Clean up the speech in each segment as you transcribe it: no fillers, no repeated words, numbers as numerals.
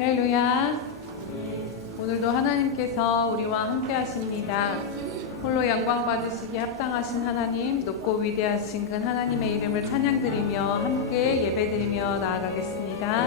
할렐루야. 오늘도 하나님께서 우리와 함께 하십니다. 홀로 영광 받으시기에 합당하신 하나님, 높고 위대하신 그 하나님의 이름을 찬양드리며 함께 예배드리며 나아가겠습니다.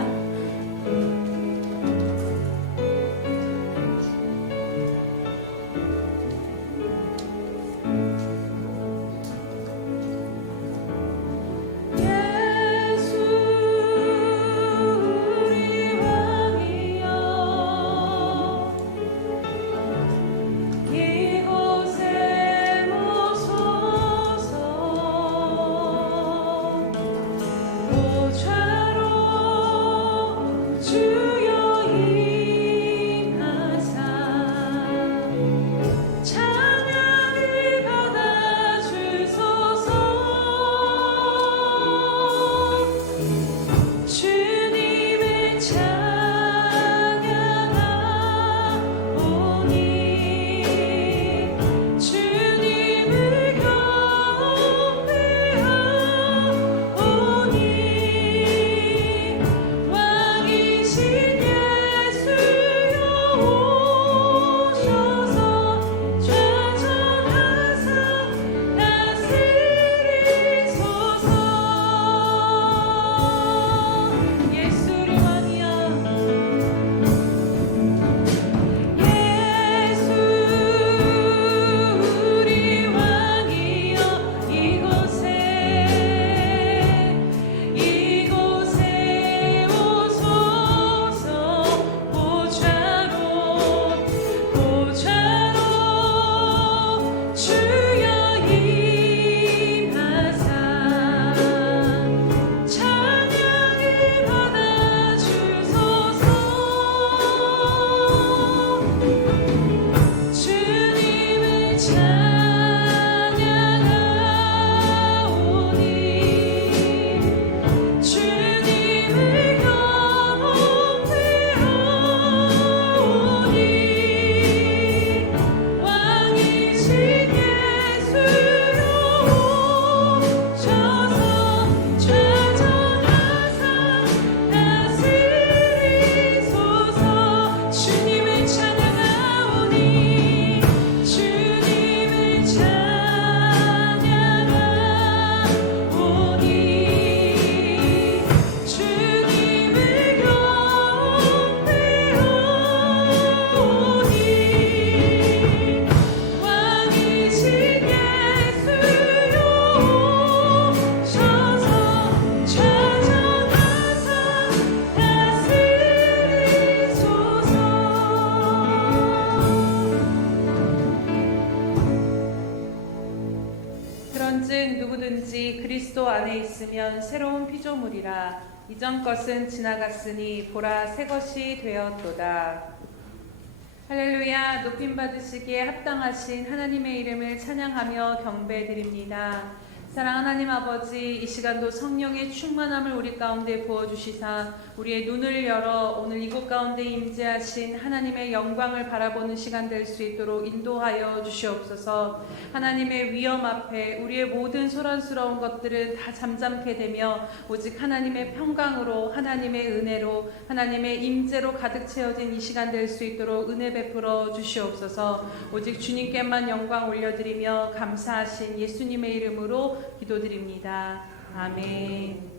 그런즉 누구든지 그리스도 안에 있으면 새로운 피조물이라. 이전 것은 지나갔으니 보라 새 것이 되었도다. 할렐루야. 높임 받으시기에 합당하신 하나님의 이름을 찬양하며 경배드립니다. 사랑하는 하나님 아버지, 이 시간도 성령의 충만함을 우리 가운데 부어주시사 우리의 눈을 열어 오늘 이곳 가운데 임재하신 하나님의 영광을 바라보는 시간 될 수 있도록 인도하여 주시옵소서. 하나님의 위엄 앞에 우리의 모든 소란스러운 것들은 다 잠잠케 되며 오직 하나님의 평강으로, 하나님의 은혜로, 하나님의 임재로 가득 채워진 이 시간 될 수 있도록 은혜 베풀어 주시옵소서. 오직 주님께만 영광 올려드리며 감사하신 예수님의 이름으로 기도드립니다. 아멘.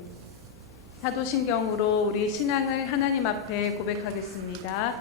사도신경으로 우리 신앙을 하나님 앞에 고백하겠습니다.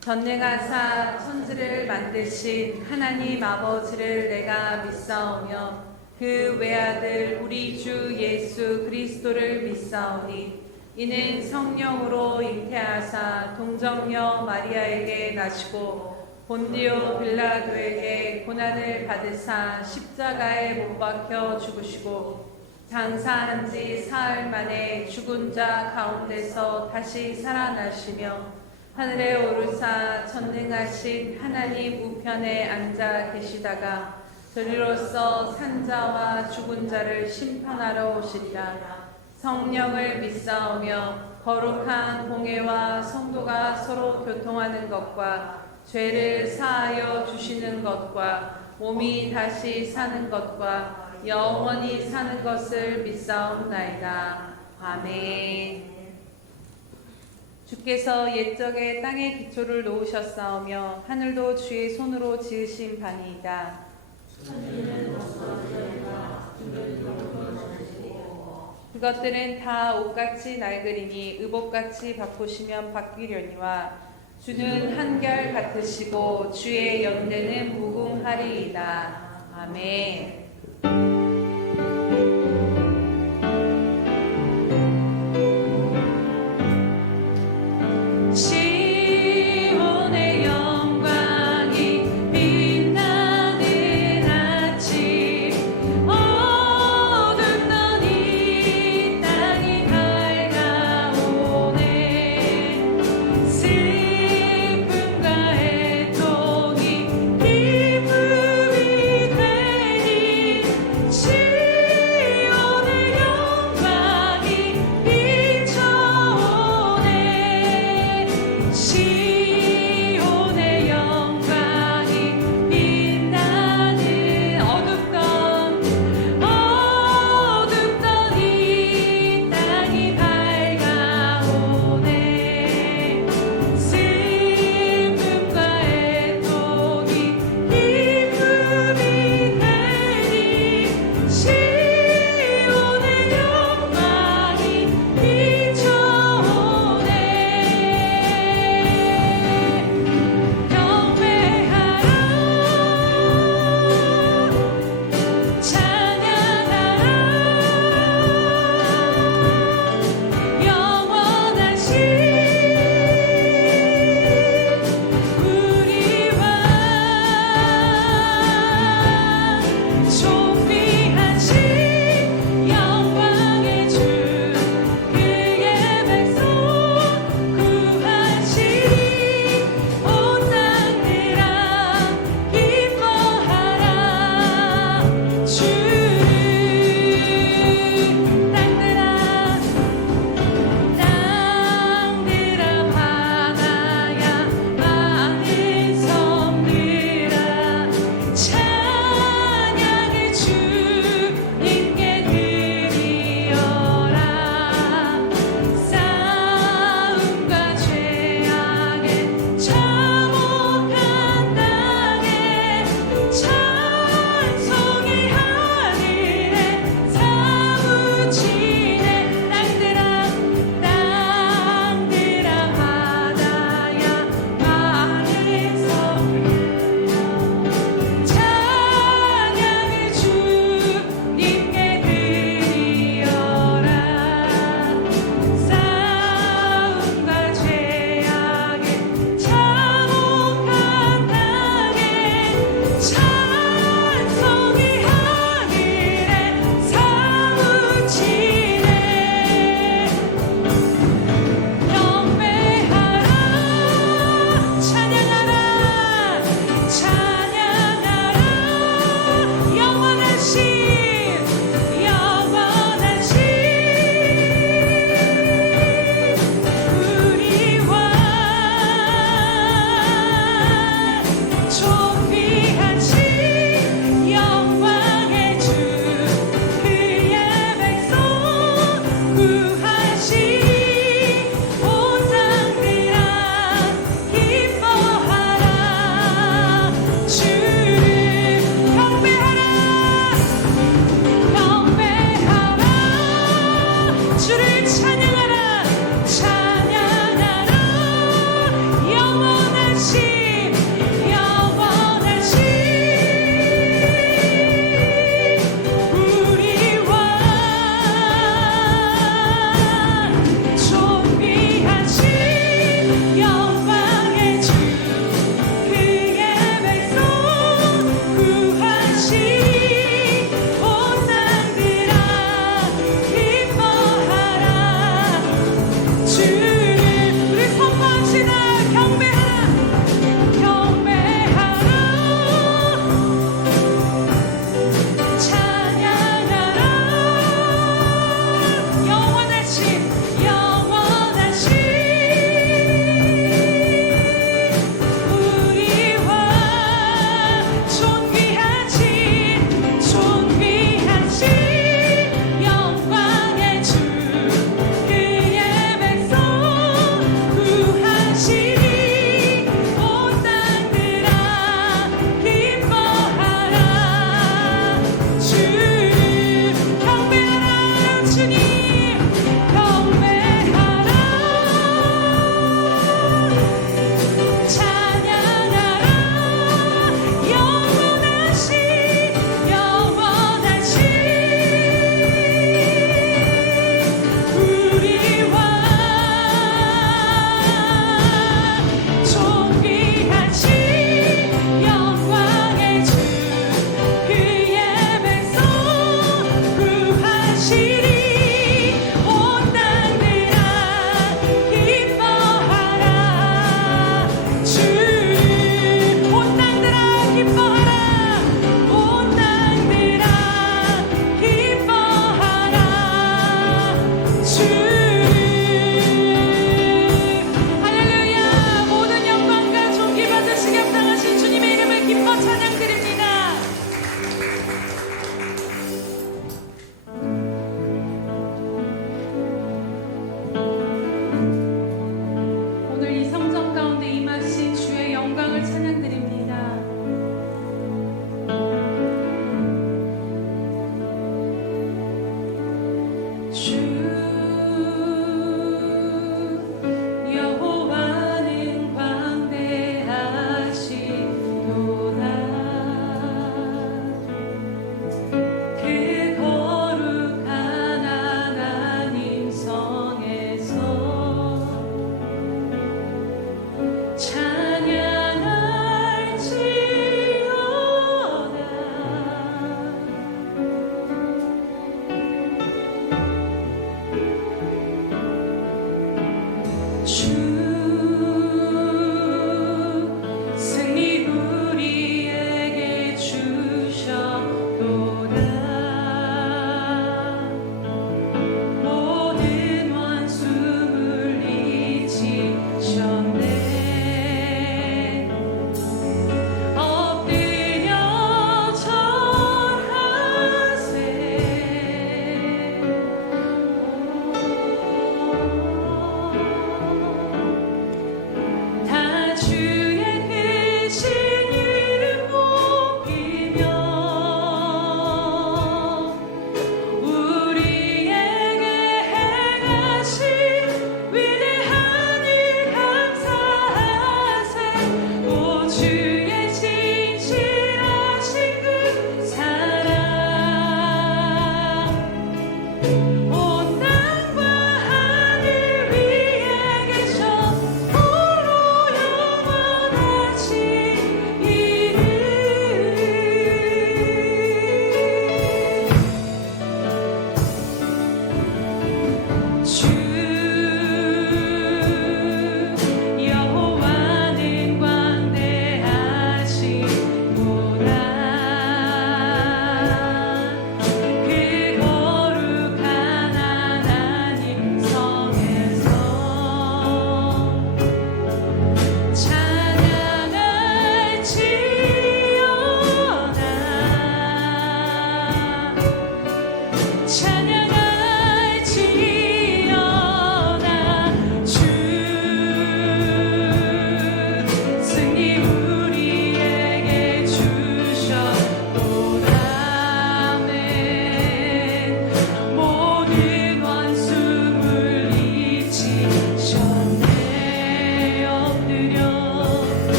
전능하사 천지를 만드신 하나님 아버지를 내가 믿사오며 그 외아들 우리 주 예수 그리스도를 믿사오니 이는 성령으로 잉태하사 동정녀 마리아에게 나시고 본디오 빌라도에게 고난을 받으사 십자가에 못 박혀 죽으시고 장사한 지 사흘 만에 죽은 자 가운데서 다시 살아나시며 하늘에 오르사 전능하신 하나님 우편에 앉아 계시다가 저리로서 산자와 죽은 자를 심판하러 오시리라. 성령을 믿사오며 거룩한 공회와 성도가 서로 교통하는 것과 죄를 사하여 주시는 것과 몸이 다시 사는 것과 영원히 사는 것을 믿사옵나이다. 아멘. 주께서 옛적에 땅의 기초를 놓으셨사오며 하늘도 주의 손으로 지으신 바니이다. 그것들은 다 옷같이 낡으리니 의복같이 바꾸시면 바뀌려니와 주는 한결 같으시고 주의 연대는 무궁하리이다. 아멘. 슬픔과 애통이 기쁨이 되니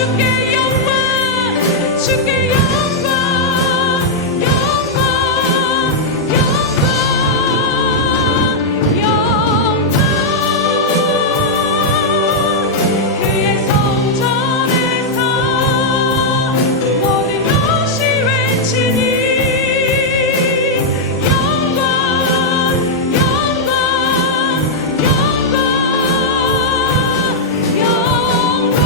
주께 영광, 주께 영광, 영광, 영광, 영광. 그의 성전에서 모든 것이 외치니 영광, 영광, 영광, 영광.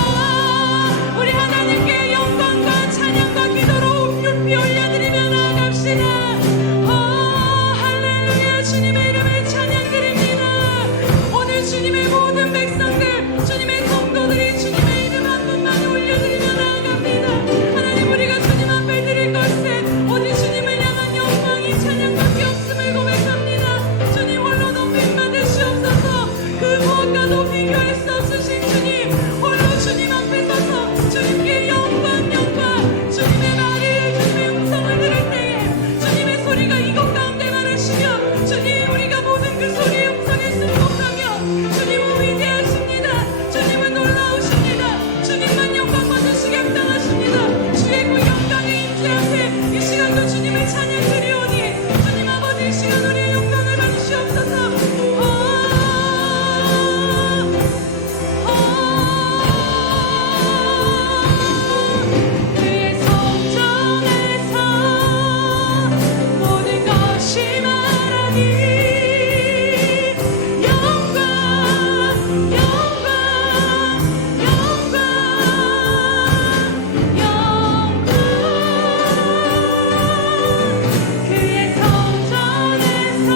우리 하나님께 영광과 찬양과 기도로 높이 올려드리며 나아갑시다. 할렐루야. 주님의 이름을 찬양드립니다. 오늘 주님의 모든 백성들, 주님의 성도들이 주님의 이름 한 분만 올려드리며 나아갑니다. 하나님, 우리가 주님 앞에 드릴 것은 오직 주님을 향한 영광이 찬양밖에 없음을 고백합니다. 주님 홀로 높임 받으시옵소서. 그 무엇과도 비교할 수 없으신 주님, 홀로 주님 앞에 서서 주님께 영광, 영광. 주님의 말을, 주님의 음성을 들을 때에 주님의 소리가 이곳 가운데 나르시며 주님, 우리가 모든 그 소리의 음성에 순종하며 주님은 위대하십니다. 주님은 놀라우십니다. 주님만 영광 받으시기 합당하십니다. 주의 그 영광의 임재 앞에 이 시간도 주님을 찬양드리오니 주님 아버지, 이 시간 우리의 영광을 받으시옵소서. 그의 성전에서 모든 것이 말하니 영광, 영광, 영광, 영광. 그의 성전에서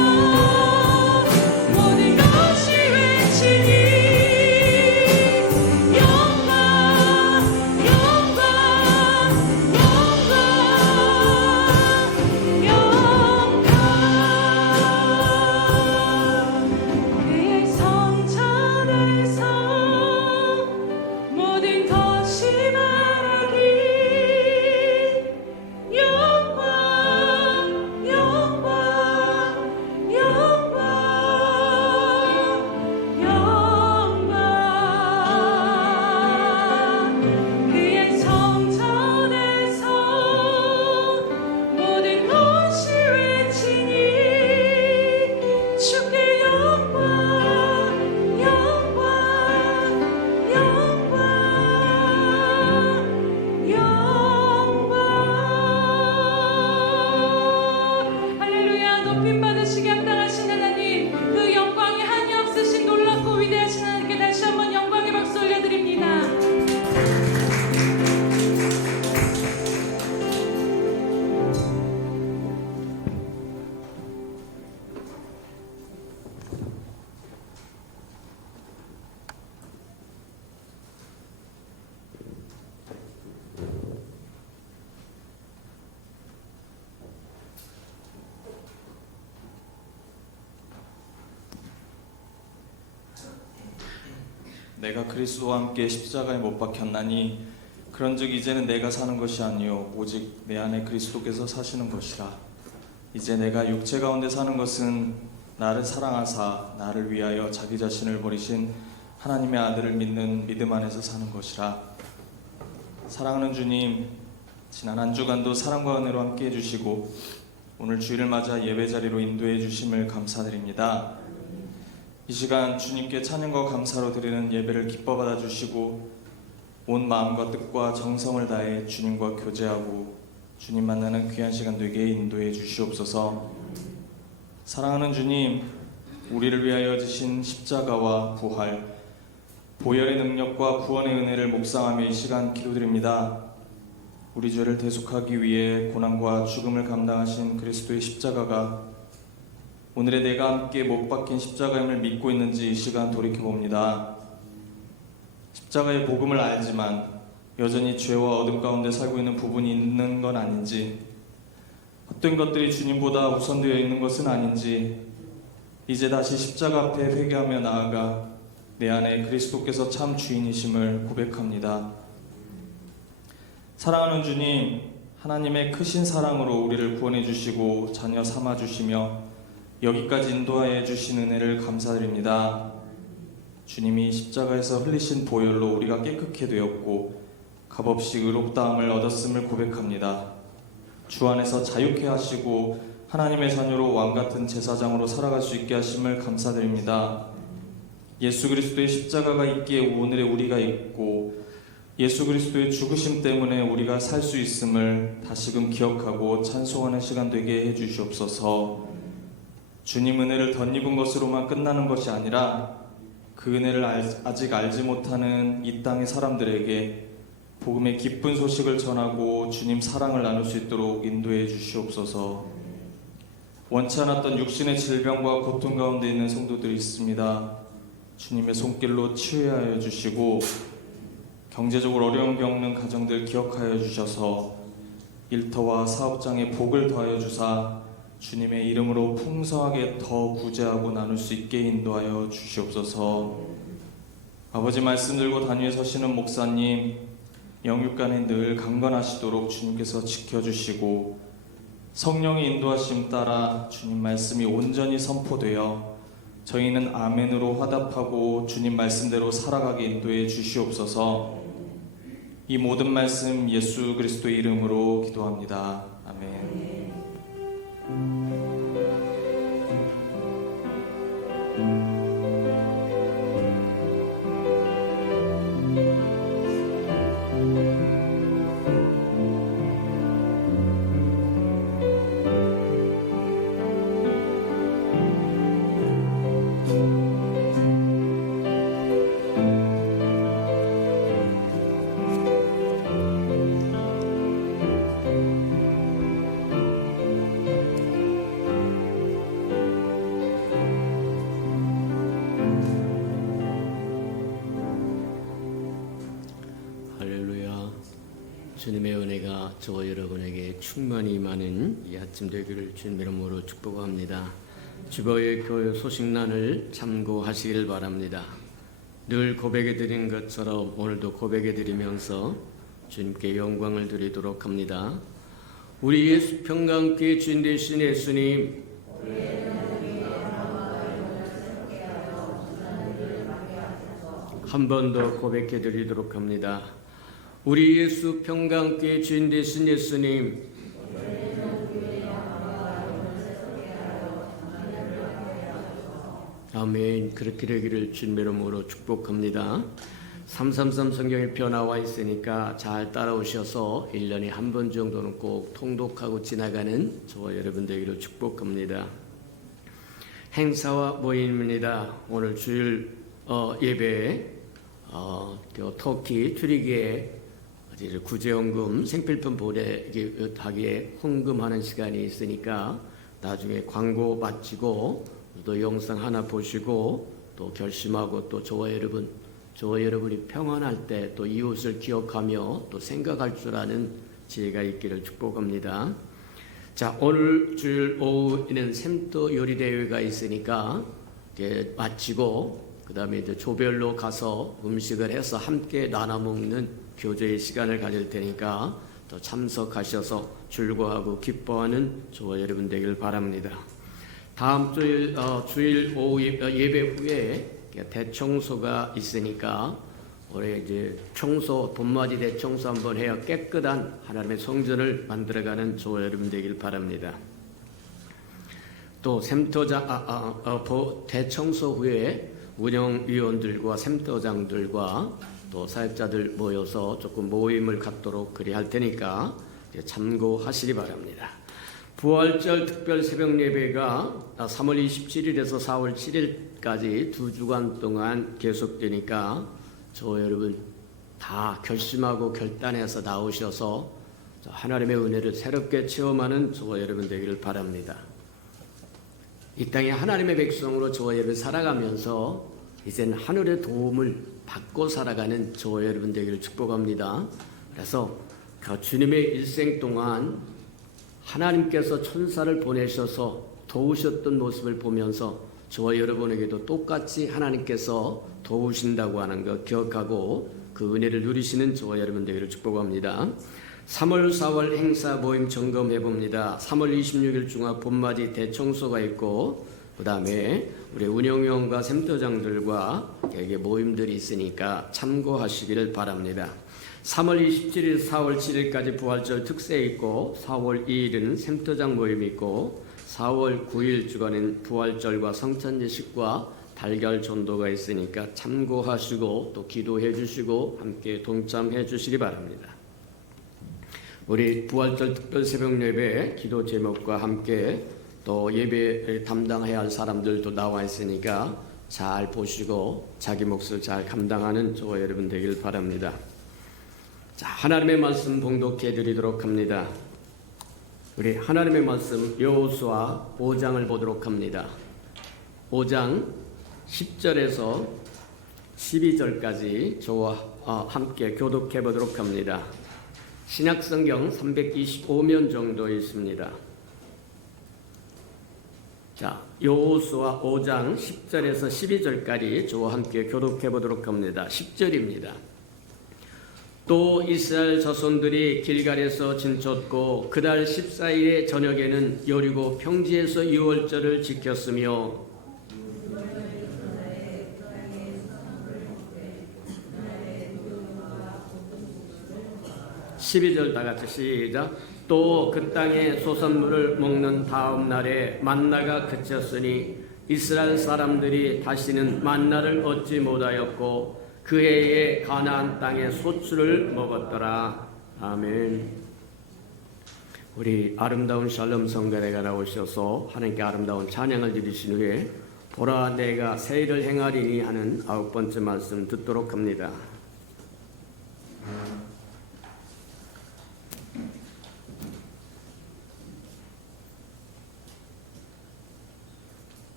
모든 것이 외치니 영광, 영광, 영광, 영광. 그의 성전에서 모든 것이 말하니 영광, 영광, 영광, 영광. 그의 성전에서 모든 것이 외치니 주께 영광, 영광, 영광, 영광. 할렐루야. 높임 받으시기 합당하신 하나님, 그 영광에 한이 없으신 놀랍고 위대하신 하나님께 다시 한번 영광의 박수 올려드립니다. 내가 그리스도와 함께 십자가에 못 박혔나니 그런즉 이제는 내가 사는 것이 아니요 오직 내 안에 그리스도께서 사시는 것이라. 이제 내가 육체 가운데 사는 것은 나를 사랑하사 나를 위하여 자기 자신을 버리신 하나님의 아들을 믿는 믿음 안에서 사는 것이라. 사랑하는 주님, 지난 한 주간도 사랑과 은혜로 함께 해주시고 오늘 주일을 맞아 예배 자리로 인도해 주심을 감사드립니다. 이 시간 주님께 찬양과 감사로 드리는 예배를 기뻐 받아주시고 온 마음과 뜻과 정성을 다해 주님과 교제하고 주님 만나는 귀한 시간 되게 인도해 주시옵소서. 사랑하는 주님, 우리를 위하여 지신 십자가와 부활, 보혈의 능력과 구원의 은혜를 묵상하며 이 시간 기도드립니다. 우리 죄를 대속하기 위해 고난과 죽음을 감당하신 그리스도의 십자가가 오늘의 내가 함께 못 박힌 십자가임을 믿고 있는지 이 시간 돌이켜봅니다. 십자가의 복음을 알지만 여전히 죄와 어둠 가운데 살고 있는 부분이 있는 건 아닌지, 헛된 것들이 주님보다 우선되어 있는 것은 아닌지 이제 다시 십자가 앞에 회개하며 나아가 내 안에 그리스도께서 참 주인이심을 고백합니다. 사랑하는 주님, 하나님의 크신 사랑으로 우리를 구원해 주시고 자녀 삼아 주시며 여기까지 인도하여 주신 은혜를 감사드립니다. 주님이 십자가에서 흘리신 보혈로 우리가 깨끗게 되었고 값없이 의롭다함을 얻었음을 고백합니다. 주 안에서 자유케 하시고 하나님의 자녀로 왕같은 제사장으로 살아갈 수 있게 하심을 감사드립니다. 예수 그리스도의 십자가가 있기에 오늘의 우리가 있고 예수 그리스도의 죽으심 때문에 우리가 살 수 있음을 다시금 기억하고 찬송하는 시간 되게 해주시옵소서. 주님 은혜를 덧입은 것으로만 끝나는 것이 아니라 그 은혜를 아직 알지 못하는 이 땅의 사람들에게 복음의 기쁜 소식을 전하고 주님 사랑을 나눌 수 있도록 인도해 주시옵소서. 원치 않았던 육신의 질병과 고통 가운데 있는 성도들이 있습니다. 주님의 손길로 치유하여 주시고 경제적으로 어려움 겪는 가정들 기억하여 주셔서 일터와 사업장에 복을 더하여 주사 주님의 이름으로 풍성하게 더 구제하고 나눌 수 있게 인도하여 주시옵소서. 아버지 말씀 들고 단위에 서시는 목사님 영육간에 늘 강건하시도록 주님께서 지켜주시고 성령의 인도하심 따라 주님 말씀이 온전히 선포되어 저희는 아멘으로 화답하고 주님 말씀대로 살아가게 인도해 주시옵소서. 이 모든 말씀 예수 그리스도의 이름으로 기도합니다. 아멘. 주님의 은혜가 저와 여러분에게 충만히 임하는 이 아침 되기를 주님의 이름으로 축복합니다. 주보의 교회 소식란을 참고하시길 바랍니다. 늘 고백해 드린 것처럼 오늘도 고백해 드리면서 주님께 영광을 드리도록 합니다. 우리의 수평과 함께 주인 되신 예수님, 한 번 더 고백해 드리도록 합니다. 우리 예수 평강교회 주인 되신 예수님, 아멘. 그렇게 되기를 주님의 이름으로 축복합니다. 333 성경일표 나와 있으니까 잘 따라오셔서 1년에 한 번 정도는 꼭 통독하고 지나가는 저와 여러분 되기를 축복합니다. 행사와 모임입니다. 오늘 주일 예배에 터키 튀르기에 구제연금 생필품 보내하기에 헌금하는 시간이 있으니까 나중에 광고 마치고 또 영상 하나 보시고 또 결심하고 또 저와 여러분이 평안할 때 또 이웃을 기억하며 또 생각할 줄 아는 지혜가 있기를 축복합니다. 자, 오늘 주일 오후에는 샘터 요리 대회가 있으니까 마치고 그 다음에 이제 조별로 가서 음식을 해서 함께 나눠 먹는 교제의 시간을 가질 테니까 또 참석하셔서 즐거워하고 기뻐하는 저와 여러분 되길 바랍니다. 다음 주일 주일 오후 예배 후에 대청소가 있으니까 올해 이제 봄맞이 대청소 한번 해야 깨끗한 하나님의 성전을 만들어가는 저와 여러분 되길 바랍니다. 또 대청소 후에 운영위원들과 샘터장들과 또 사역자들 모여서 조금 모임을 갖도록 그리 할 테니까 참고하시기 바랍니다. 부활절 특별 새벽 예배가 3월 27일에서 4월 7일까지 2주간 동안 계속되니까 저 여러분 다 결심하고 결단해서 나오셔서 하나님의 은혜를 새롭게 체험하는 저와 여러분 되기를 바랍니다. 이 땅에 하나님의 백성으로 저와 여러분 살아가면서 이제는 하늘의 도움을 받고 살아가는 저와 여러분 되기를 축복합니다. 그래서 주님의 일생 동안 하나님께서 천사를 보내셔서 도우셨던 모습을 보면서 저와 여러분에게도 똑같이 하나님께서 도우신다고 하는 것 기억하고 그 은혜를 누리시는 저와 여러분 되기를 축복합니다. 3월 4월 행사 모임 점검해 봅니다. 3월 26일 중앙 봄맞이 대청소가 있고 그 다음에 우리 운영위원과 샘터장들과 모임들이 있으니까 참고하시기를 바랍니다. 3월 27일, 4월 7일까지 부활절 특세 있고 4월 2일은 샘터장 모임이 있고 4월 9일 주간엔 부활절과 성찬 예식과 달걀 전도가 있으니까 참고하시고 또 기도해 주시고 함께 동참해 주시기 바랍니다. 우리 부활절 특별 새벽 예배 기도 제목과 함께 또 예배 담당해야 할 사람들도 나와 있으니까 잘 보시고 자기 몫을 잘 감당하는 저와 여러분 되길 바랍니다. 자, 하나님의 말씀 봉독해 드리도록 합니다. 우리 하나님의 말씀 여호수아 5장을 보도록 합니다. 5장 10절에서 12절까지 저와 함께 교독해 보도록 합니다. 신약성경 325면 정도 있습니다. 자, 여호수아 5장 10절에서 12절까지 저와 함께 교독해 보도록 합니다. 10절입니다. 또 이스라엘 자손들이 길갈에서 진쳤고 그달 14일의 저녁에는 여리고 평지에서 유월절을 지켰으며 12절 다 같이 시작. 또 그 땅의 소산물을 먹는 다음 날에 만나가 그쳤으니 이스라엘 사람들이 다시는 만나를 얻지 못하였고 그 해에 가나안 땅의 소출을 먹었더라. 아멘. 우리 아름다운 샬롬 성전에 나오셔서 하나님께 아름다운 찬양을 드리신 후에 보라 내가 새 일을 행하리니 하는 9번째 말씀 듣도록 합니다.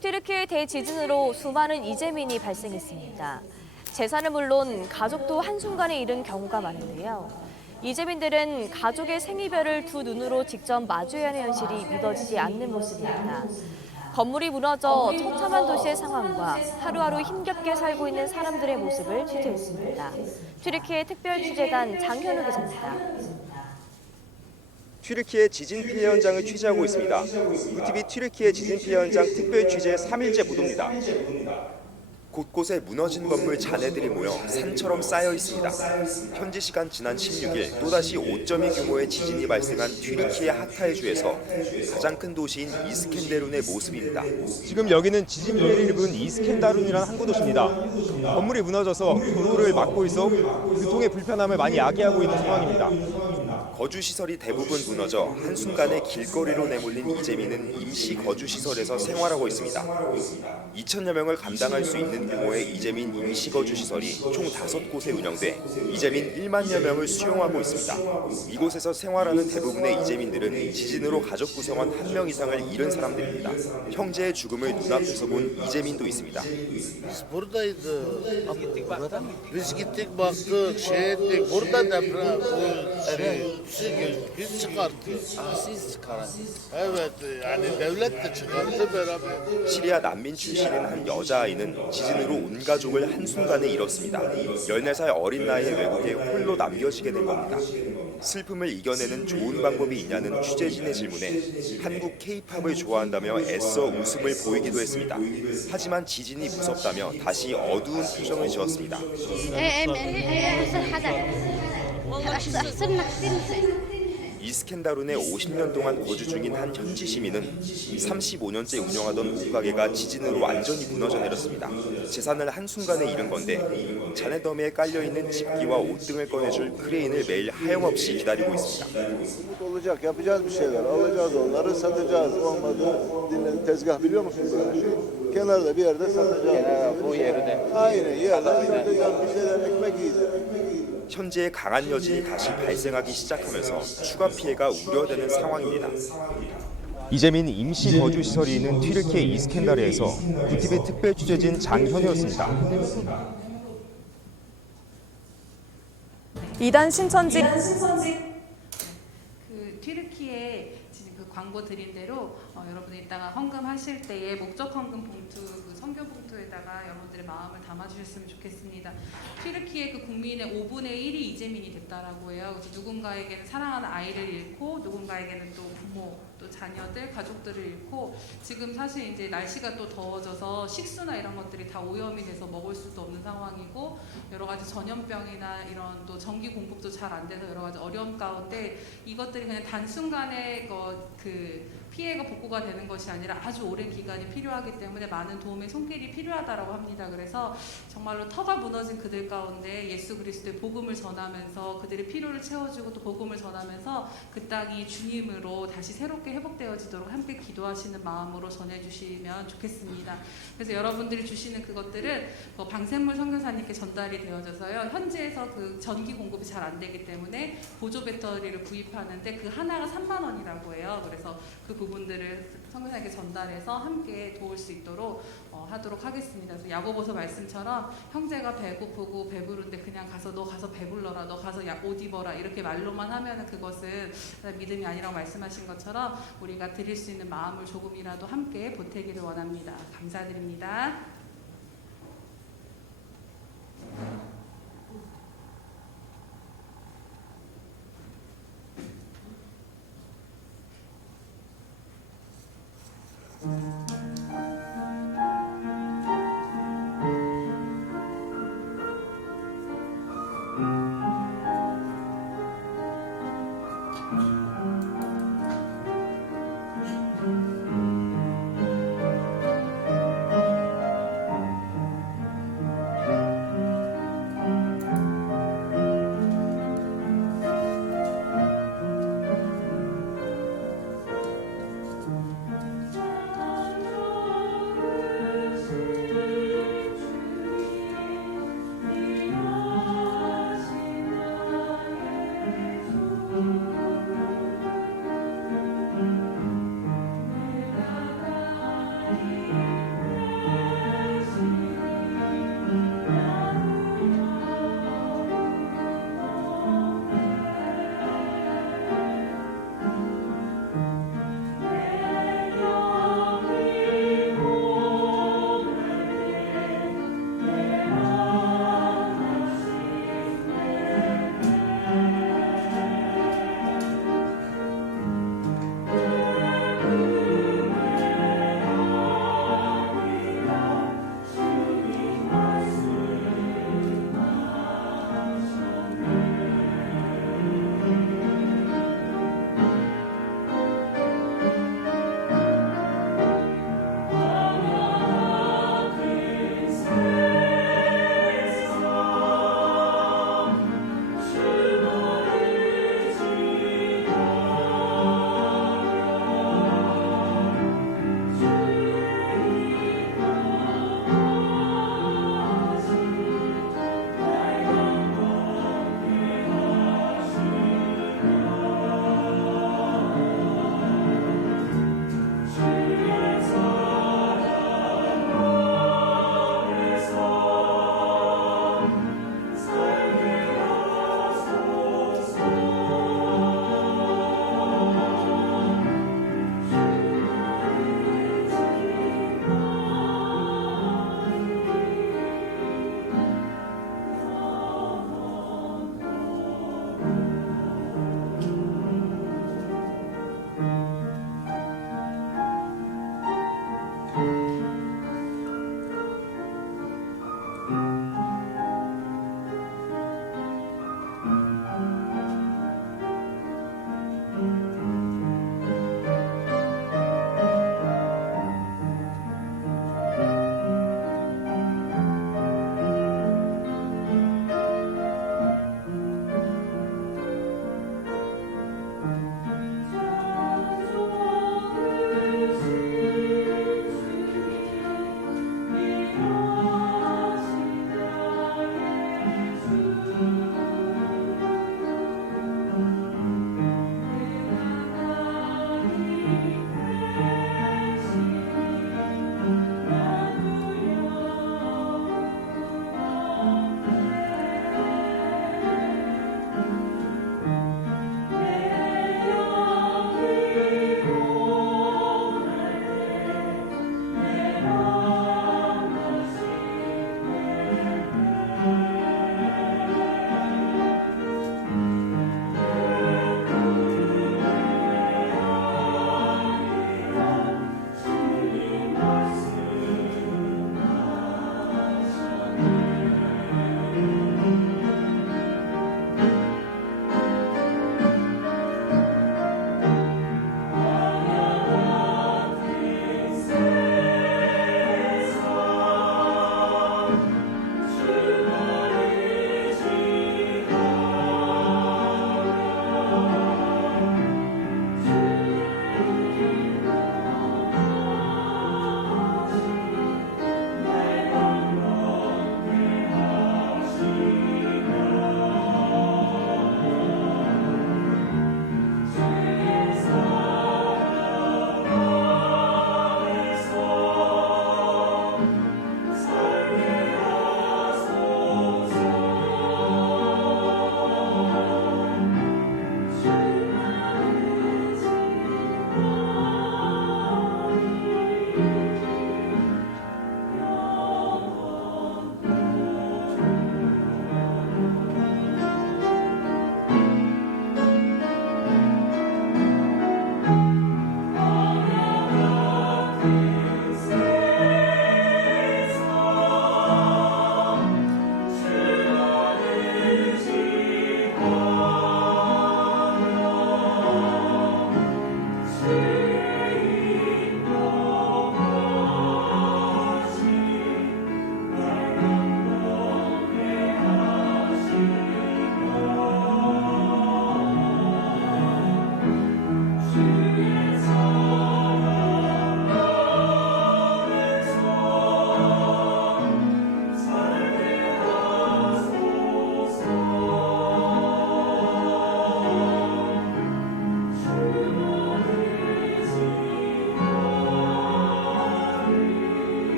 튀르키예 대지진으로 수많은 이재민이 발생했습니다. 재산은 물론 가족도 한순간에 잃은 경우가 많은데요. 이재민들은 가족의 생이별을 두 눈으로 직접 마주해야 하는 현실이 믿어지지 않는 모습입니다. 건물이 무너져 처참한 도시의 상황과 하루하루 힘겹게 살고 있는 사람들의 모습을 취재했습니다. 튀르키예 특별취재단 장현우 기자입니다. 튀르키예 지진 피해 현장을 취재하고 있습니다. UTV 튀르키예 지진 피해 현장 특별 취재 3일째 보도입니다. 곳곳에 무너진 건물 잔해들이 모여 산처럼 쌓여 있습니다. 현지 시간 지난 16일 또다시 5.2 규모의 지진이 발생한 튀르키예 하타이주에서 가장 큰 도시인 이스켄데룬의 모습입니다. 지금 여기는 지진 피해를 입은 이스켄다룬이라는 항구 도시입니다. 건물이 무너져서 도로를 막고 있어 교통의 불편함을 많이 야기하고 있는 상황입니다. 거주시설이 대부분 무너져 한순간에 길거리로 내몰린 이재민은 임시 거주시설에서 생활하고 있습니다. 2,000여 명을 감당할 수 있는 규모의 이재민 임시 거주시설이 총 5곳에 운영돼 이재민 1만여 명을 수용하고 있습니다. 이곳에서 생활하는 대부분의 이재민들은 지진으로 가족 구성원 1명 이상을 잃은 사람들입니다. 형제의 죽음을 눈앞에서 본 이재민도 있습니다. Biz gittik baktık, şey ettik. Burada deprem biz çıkarttık. Siz çıkarttınız. Evet, yani devlet de çıkarttı beraber. 시리아 난민 출신인 한 여자아이는 지진으로 온 가족을 한순간에 잃었습니다. 14살 어린 나이에 외국에 홀로 남겨지게 된 겁니다. 슬픔을 이겨내는 좋은 방법이 있냐는 취재진의 질문에 한국 K-팝을 좋아한다며 애써 웃음을 보이기도 했습니다. 하지만 지진이 무섭다며 다시 어두운 표정을 지었습니다. 이스켄다룬에 50년 동안 거주 중인 한 현지 시민은 35년째 운영하던 옷가게가 지진으로 완전히 무너져 내렸습니다. 재산을 한순간에 잃은 건데 잔해더미에 깔려있는 집기와 옷 등을 꺼내줄 크레인을 매일 하염없이 기다리고 있습니다. Olacak, yapacağız bir şeyler, alacağız onları, satacağız. Olmadı, tezgah biliyor musunuz böyle şey? Kenarda bir yerde satacağız. Bu yerde. Aynen, yerde satacağız, bir şeyler ekmek yiyeceğiz. 현재의 강한 여진이 다시 발생하기 시작하면서 추가 피해가 우려되는 상황입니다. 이재민 임시 거주 시설이 있는 튀르키예 이스켄다르에서 UTV 특별 취재진 장현우였습니다. 이단 신천지 그 튀르키예 지금 그 광고 드린 대로 여러분들 이따가 헌금하실 때에 목적 헌금 봉투, 그 선교 봉투에다가 여러분들의 마음을 담아주셨으면 좋겠습니다. 튀르키예 그 국민의 5분의 1이 이재민이 됐다라고 해요. 그래서 누군가에게는 사랑하는 아이를 잃고, 누군가에게는 또 부모, 또 자녀들, 가족들을 잃고, 지금 사실 이제 날씨가 또 더워져서 식수나 이런 것들이 다 오염이 돼서 먹을 수도 없는 상황이고, 여러 가지 전염병이나 이런 또 전기 공급도 잘 안 돼서 여러 가지 어려움 가운데 이것들이 그냥 단순간에 그 피해가 복구가 되는 것이 아니라 아주 오랜 기간이 필요하기 때문에 많은 도움의 손길이 필요하다고 합니다. 그래서 정말로 터가 무너진 그들 가운데 예수 그리스도의 복음을 전하면서 그들의 필요를 채워주고 또 복음을 전하면서 그 땅이 주님으로 다시 새롭게 회복되어지도록 함께 기도하시는 마음으로 전해주시면 좋겠습니다. 그래서 여러분들이 주시는 그것들은 방샘물 선교사님께 전달이 되어져서요. 현지에서 그 전기 공급이 잘 안 되기 때문에 보조 배터리를 구입하는데 그 하나가 3만 원이라고 해요. 그래서 그 부분들을 선교사에게 전달해서 함께 도울 수 있도록 하도록 하겠습니다. 그래서 야고보서 말씀처럼 형제가 배고프고 배부른데 그냥 가서 너 가서 배불러라, 너 가서 옷 입어라 이렇게 말로만 하면은 그것은 믿음이 아니라고 말씀하신 것처럼 우리가 드릴 수 있는 마음을 조금이라도 함께 보태기를 원합니다. 감사드립니다.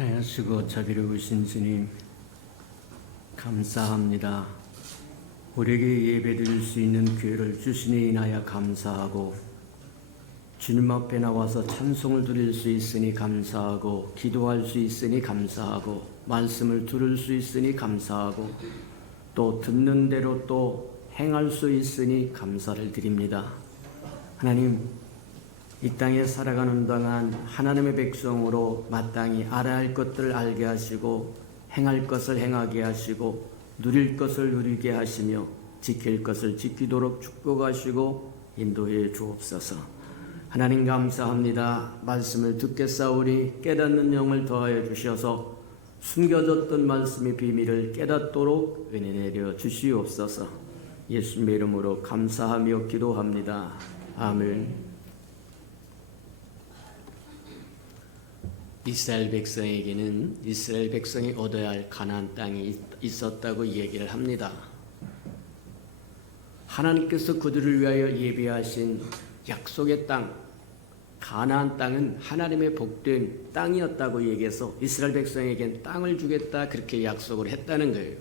사랑하시고 자비로우신 주님, 감사합니다. 우리에게 예배드릴 수 있는 기회를 주시니 인하여 감사하고, 주님 앞에 나와서 찬송을 드릴 수 있으니 감사하고, 기도할 수 있으니 감사하고, 말씀을 들을 수 있으니 감사하고, 또 듣는 대로 또 행할 수 있으니 감사를 드립니다. 하나님, 이 땅에 살아가는 동안 하나님의 백성으로 마땅히 알아야 할 것들을 알게 하시고, 행할 것을 행하게 하시고, 누릴 것을 누리게 하시며, 지킬 것을 지키도록 축복하시고 인도해 주옵소서. 하나님 감사합니다. 말씀을 듣겠사오니 깨닫는 영을 더하여 주셔서 숨겨졌던 말씀의 비밀을 깨닫도록 은혜 내려 주시옵소서. 예수님의 이름으로 감사하며 기도합니다. 아멘. 이스라엘 백성에게는 이스라엘 백성이 얻어야 할 가나안 땅이 있었다고 얘기를 합니다. 하나님께서 그들을 위하여 예비하신 약속의 땅, 가나안 땅은 하나님의 복된 땅이었다고 얘기해서 이스라엘 백성에겐 땅을 주겠다 그렇게 약속을 했다는 거예요.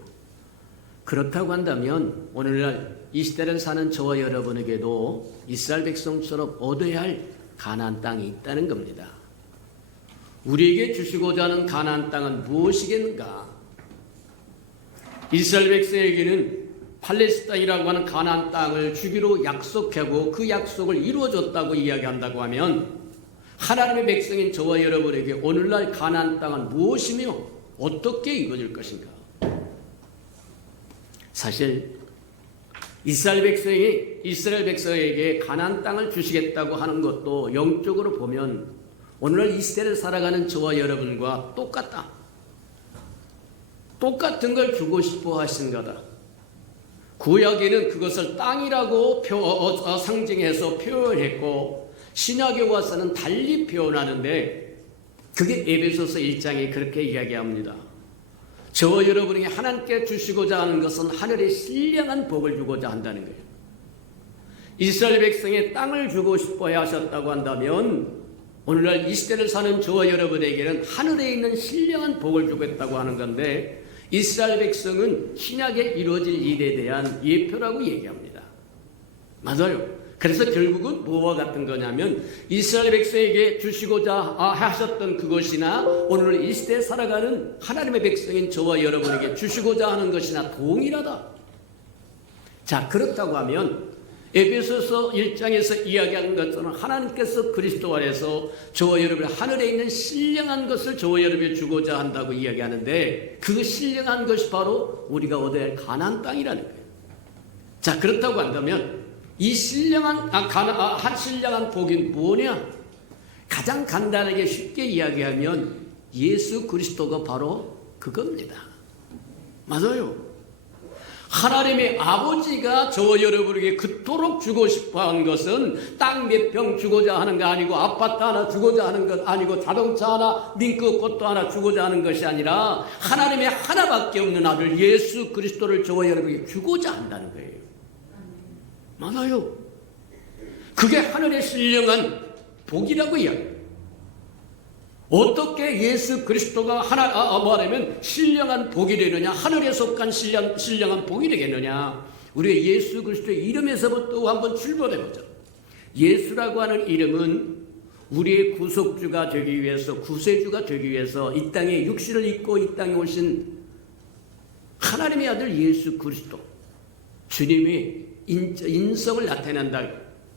그렇다고 한다면 오늘날 이 시대를 사는 저와 여러분에게도 이스라엘 백성처럼 얻어야 할 가나안 땅이 있다는 겁니다. 우리에게 주시고자 하는 가나안 땅은 무엇이겠는가? 이스라엘 백성에게는 팔레스타인이라고 하는 가나안 땅을 주기로 약속하고 그 약속을 이루어줬다고 이야기한다고 하면, 하나님의 백성인 저와 여러분에게 오늘날 가나안 땅은 무엇이며 어떻게 이루어질 것인가? 사실 이스라엘 백성에게 가나안 땅을 주시겠다고 하는 것도 영적으로 보면 오늘날 이 시대를 살아가는 저와 여러분과 똑같다. 똑같은 걸 주고 싶어 하신 거다. 구약에는 그것을 땅이라고 상징해서 표현했고, 신약에 와서는 달리 표현하는데, 그게 에베소서 1장에 그렇게 이야기합니다. 저와 여러분에게 하나님께 주시고자 하는 것은 하늘의 신령한 복을 주고자 한다는 거예요. 이스라엘 백성의 땅을 주고 싶어 하셨다고 한다면, 오늘날 이 시대를 사는 저와 여러분에게는 하늘에 있는 신령한 복을 주겠다고 하는 건데, 이스라엘 백성은 신약에 이루어질 일에 대한 예표라고 얘기합니다. 맞아요. 그래서 결국은 뭐와 같은 거냐면, 이스라엘 백성에게 주시고자 하셨던 그것이나 오늘 이 시대에 살아가는 하나님의 백성인 저와 여러분에게 주시고자 하는 것이나 동일하다. 자, 그렇다고 하면 에베소서 1장에서 이야기하는 것처럼 하나님께서 그리스도 안에서 저와 여러분의 하늘에 있는 신령한 것을 저와 여러분이 주고자 한다고 이야기하는데, 그 신령한 것이 바로 우리가 얻어야 할 가나안 땅이라는 거예요. 자, 그렇다고 한다면 이 신령한 복이 뭐냐? 가장 간단하게 쉽게 이야기하면 예수 그리스도가 바로 그겁니다. 맞아요. 하나님의 아버지가 저와 여러분에게 그토록 주고 싶어한 것은 땅 몇 평 주고자 하는 거 아니고, 아파트 하나 주고자 하는 것 아니고, 자동차 하나, 민크꽃도 하나 주고자 하는 것이 아니라 하나님의 하나밖에 없는 아들 예수 그리스도를 저와 여러분에게 주고자 한다는 거예요. 맞아요. 그게 하늘의 신령한 복이라고 이야기해요. 어떻게 예수 그리스도가 말하면 신령한 복이 되느냐, 하늘에 속한 신령한 복이 되겠느냐? 우리가 예수 그리스도의 이름에서부터 한번 출발해보자. 예수라고 하는 이름은 우리의 구속주가 되기 위해서, 구세주가 되기 위해서 이 땅에 육신을 입고 이 땅에 오신 하나님의 아들 예수 그리스도, 주님의 인성을 나타낸다.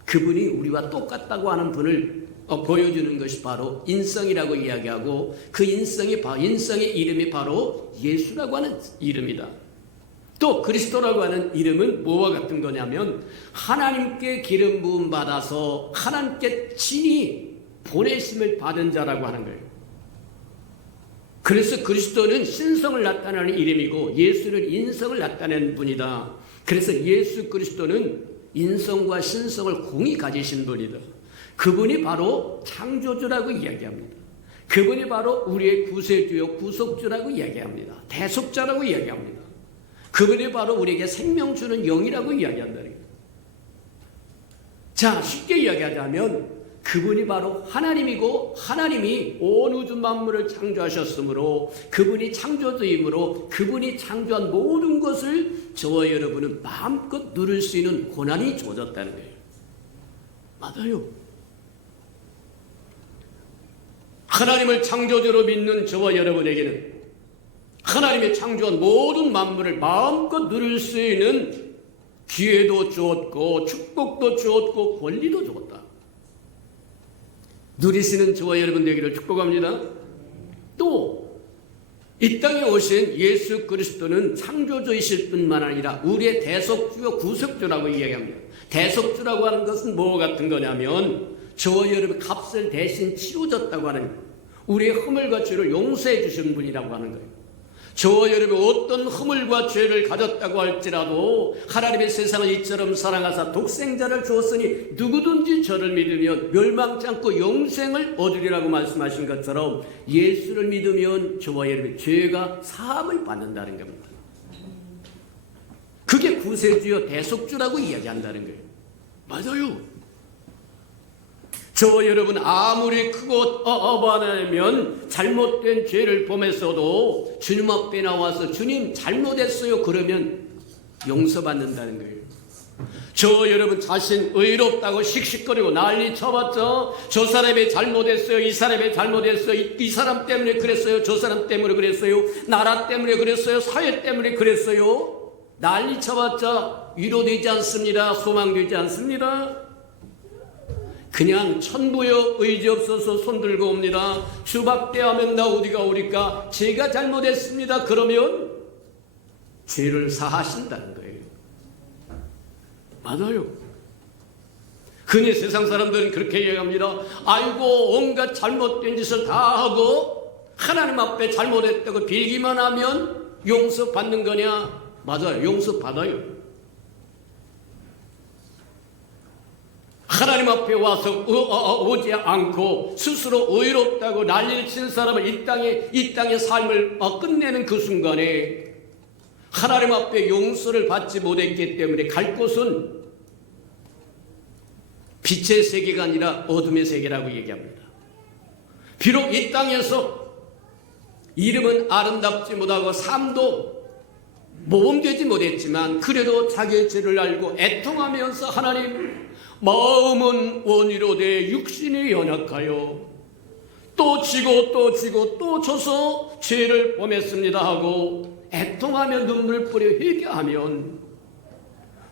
그분이 우리와 똑같다고 하는 분을 보여주는 것이 바로 인성이라고 이야기하고, 그 인성의 이름이 바로 예수라고 하는 이름이다. 또 그리스도라고 하는 이름은 뭐와 같은 거냐면, 하나님께 기름 부음 받아서 하나님께 친히 보내심을 받은 자라고 하는 거예요. 그래서 그리스도는 신성을 나타내는 이름이고, 예수는 인성을 나타내는 분이다. 그래서 예수 그리스도는 인성과 신성을 공히 가지신 분이다. 그분이 바로 창조주라고 이야기합니다. 그분이 바로 우리의 구세주요 구속주라고 이야기합니다. 대속자라고 이야기합니다. 그분이 바로 우리에게 생명 주는 영이라고 이야기한다는 거예요. 자, 쉽게 이야기하자면 그분이 바로 하나님이고 하나님이 온 우주 만물을 창조하셨으므로 그분이 창조주이므로 그분이 창조한 모든 것을 저와 여러분은 마음껏 누릴 수 있는 고난이 주어졌다는 거예요. 맞아요. 하나님을 창조주로 믿는 저와 여러분에게는 하나님이 창조한 모든 만물을 마음껏 누릴 수 있는 기회도 주었고 축복도 주었고 권리도 주었다. 누리시는 저와 여러분 되기를 축복합니다. 또 이 땅에 오신 예수 그리스도는 창조주이실 뿐만 아니라 우리의 대속주요 구속주라고 이야기합니다. 대속주라고 하는 것은 뭐 같은 거냐면 저와 여러분 값을 대신 치러줬다고 하는 거예요. 우리의 허물과 죄를 용서해 주신 분이라고 하는 거예요. 저와 여러분 어떤 허물과 죄를 가졌다고 할지라도 하나님의 세상을 이처럼 사랑하사 독생자를 주었으니 누구든지 저를 믿으면 멸망치 않고 영생을 얻으리라고 말씀하신 것처럼 예수를 믿으면 저와 여러분 죄가 사함을 받는다는 겁니다. 그게 구세주요 대속주라고 이야기한다는 거예요. 맞아요. 저와 여러분 아무리 크고 어반하면 잘못된 죄를 범했어도 주님 앞에 나와서 주님 잘못했어요 그러면 용서받는다는 거예요. 저 여러분 자신 의롭다고 씩씩거리고 난리 쳐봤죠. 저 사람이 잘못했어요, 이 사람이 잘못했어요, 이 사람 때문에 그랬어요, 저 사람 때문에 그랬어요, 나라 때문에 그랬어요, 사회 때문에 그랬어요. 난리 쳐봤자 위로되지 않습니다. 소망되지 않습니다. 그냥 천부여 의지 없어서 손들고 옵니다. 주박대하면 나 어디가 오리까? 제가 잘못했습니다. 그러면 죄를 사하신다는 거예요. 맞아요. 흔히 세상 사람들은 그렇게 얘기합니다. 아이고 온갖 잘못된 짓을 다 하고 하나님 앞에 잘못했다고 빌기만 하면 용서받는 거냐? 맞아요. 용서받아요. 하나님 앞에 와서 오지 않고 스스로 의롭다고 난리를 치는 사람은 이 땅의 삶을 끝내는 그 순간에 하나님 앞에 용서를 받지 못했기 때문에 갈 곳은 빛의 세계가 아니라 어둠의 세계라고 얘기합니다. 비록 이 땅에서 이름은 아름답지 못하고 삶도 모범되지 못했지만 그래도 자기의 죄를 알고 애통하면서 하나님 마음은 원이로 돼 육신이 연약하여 또 지고 또 지고 또 져서 죄를 범했습니다 하고 애통하며 눈물 뿌려 회개하면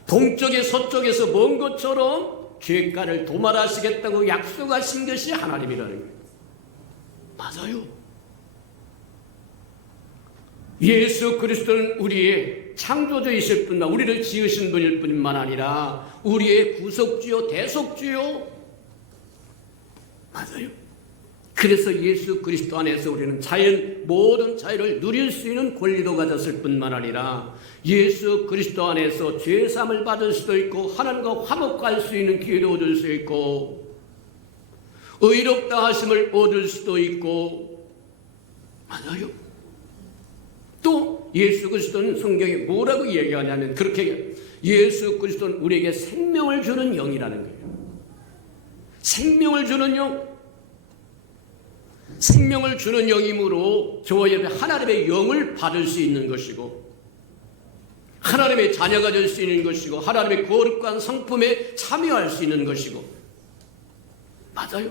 동쪽에 서쪽에서 먼 것처럼 죄가를 도말하시겠다고 약속하신 것이 하나님이라는 거예요. 맞아요. 예수 그리스도는 우리의 창조주이실 뿐만 우리를 지으신 분일 뿐만 아니라 우리의 구속주요 대속주요. 맞아요. 그래서 예수 그리스도 안에서 우리는 모든 자유를 누릴 수 있는 권리도 가졌을 뿐만 아니라 예수 그리스도 안에서 죄사함을 받을 수도 있고 하나님과 화목할 수 있는 기회도 얻을 수 있고 의롭다 하심을 얻을 수도 있고. 맞아요. 또 예수 그리스도는 성경에 뭐라고 이야기하냐면 그렇게 예수 그리스도는 우리에게 생명을 주는 영이라는 거예요. 생명을 주는 영. 생명을 주는 영이므로 저와 여러분 하나님의 영을 받을 수 있는 것이고 하나님의 자녀가 될 수 있는 것이고 하나님의 거룩한 성품에 참여할 수 있는 것이고. 맞아요.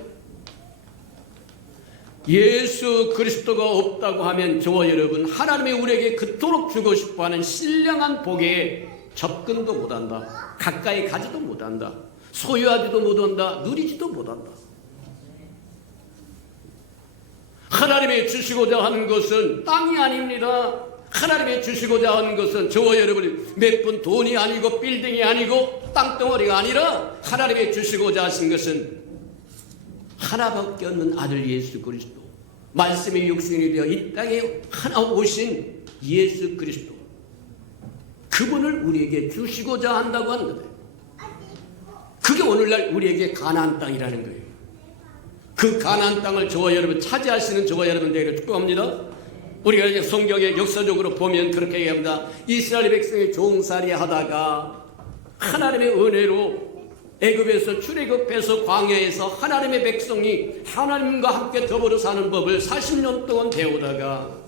예수 그리스도가 없다고 하면 저와 여러분 하나님이 우리에게 그토록 주고 싶어하는 신령한 복에 접근도 못한다. 가까이 가지도 못한다. 소유하지도 못한다. 누리지도 못한다. 하나님이 주시고자 하는 것은 땅이 아닙니다. 하나님이 주시고자 하는 것은 저와 여러분이 몇 푼 돈이 아니고 빌딩이 아니고 땅덩어리가 아니라 하나님이 주시고자 하신 것은 하나밖에 없는 아들 예수 그리스도, 말씀이 육신이 되어 이 땅에 하나 오신 예수 그리스도, 그분을 우리에게 주시고자 한다고 하는 거예요. 그게 오늘날 우리에게 가나안 땅이라는 거예요. 그 가나안 땅을 저와 여러분 차지하시는 저와 여러분 되기를 축복합니다. 우리가 이제 성경에 역사적으로 보면 그렇게 얘기합니다. 이스라엘 백성이 종살이 하다가 하나님의 은혜로 애굽에서 출애굽해서 광야에서 하나님의 백성이 하나님과 함께 더불어 사는 법을 40년 동안 배우다가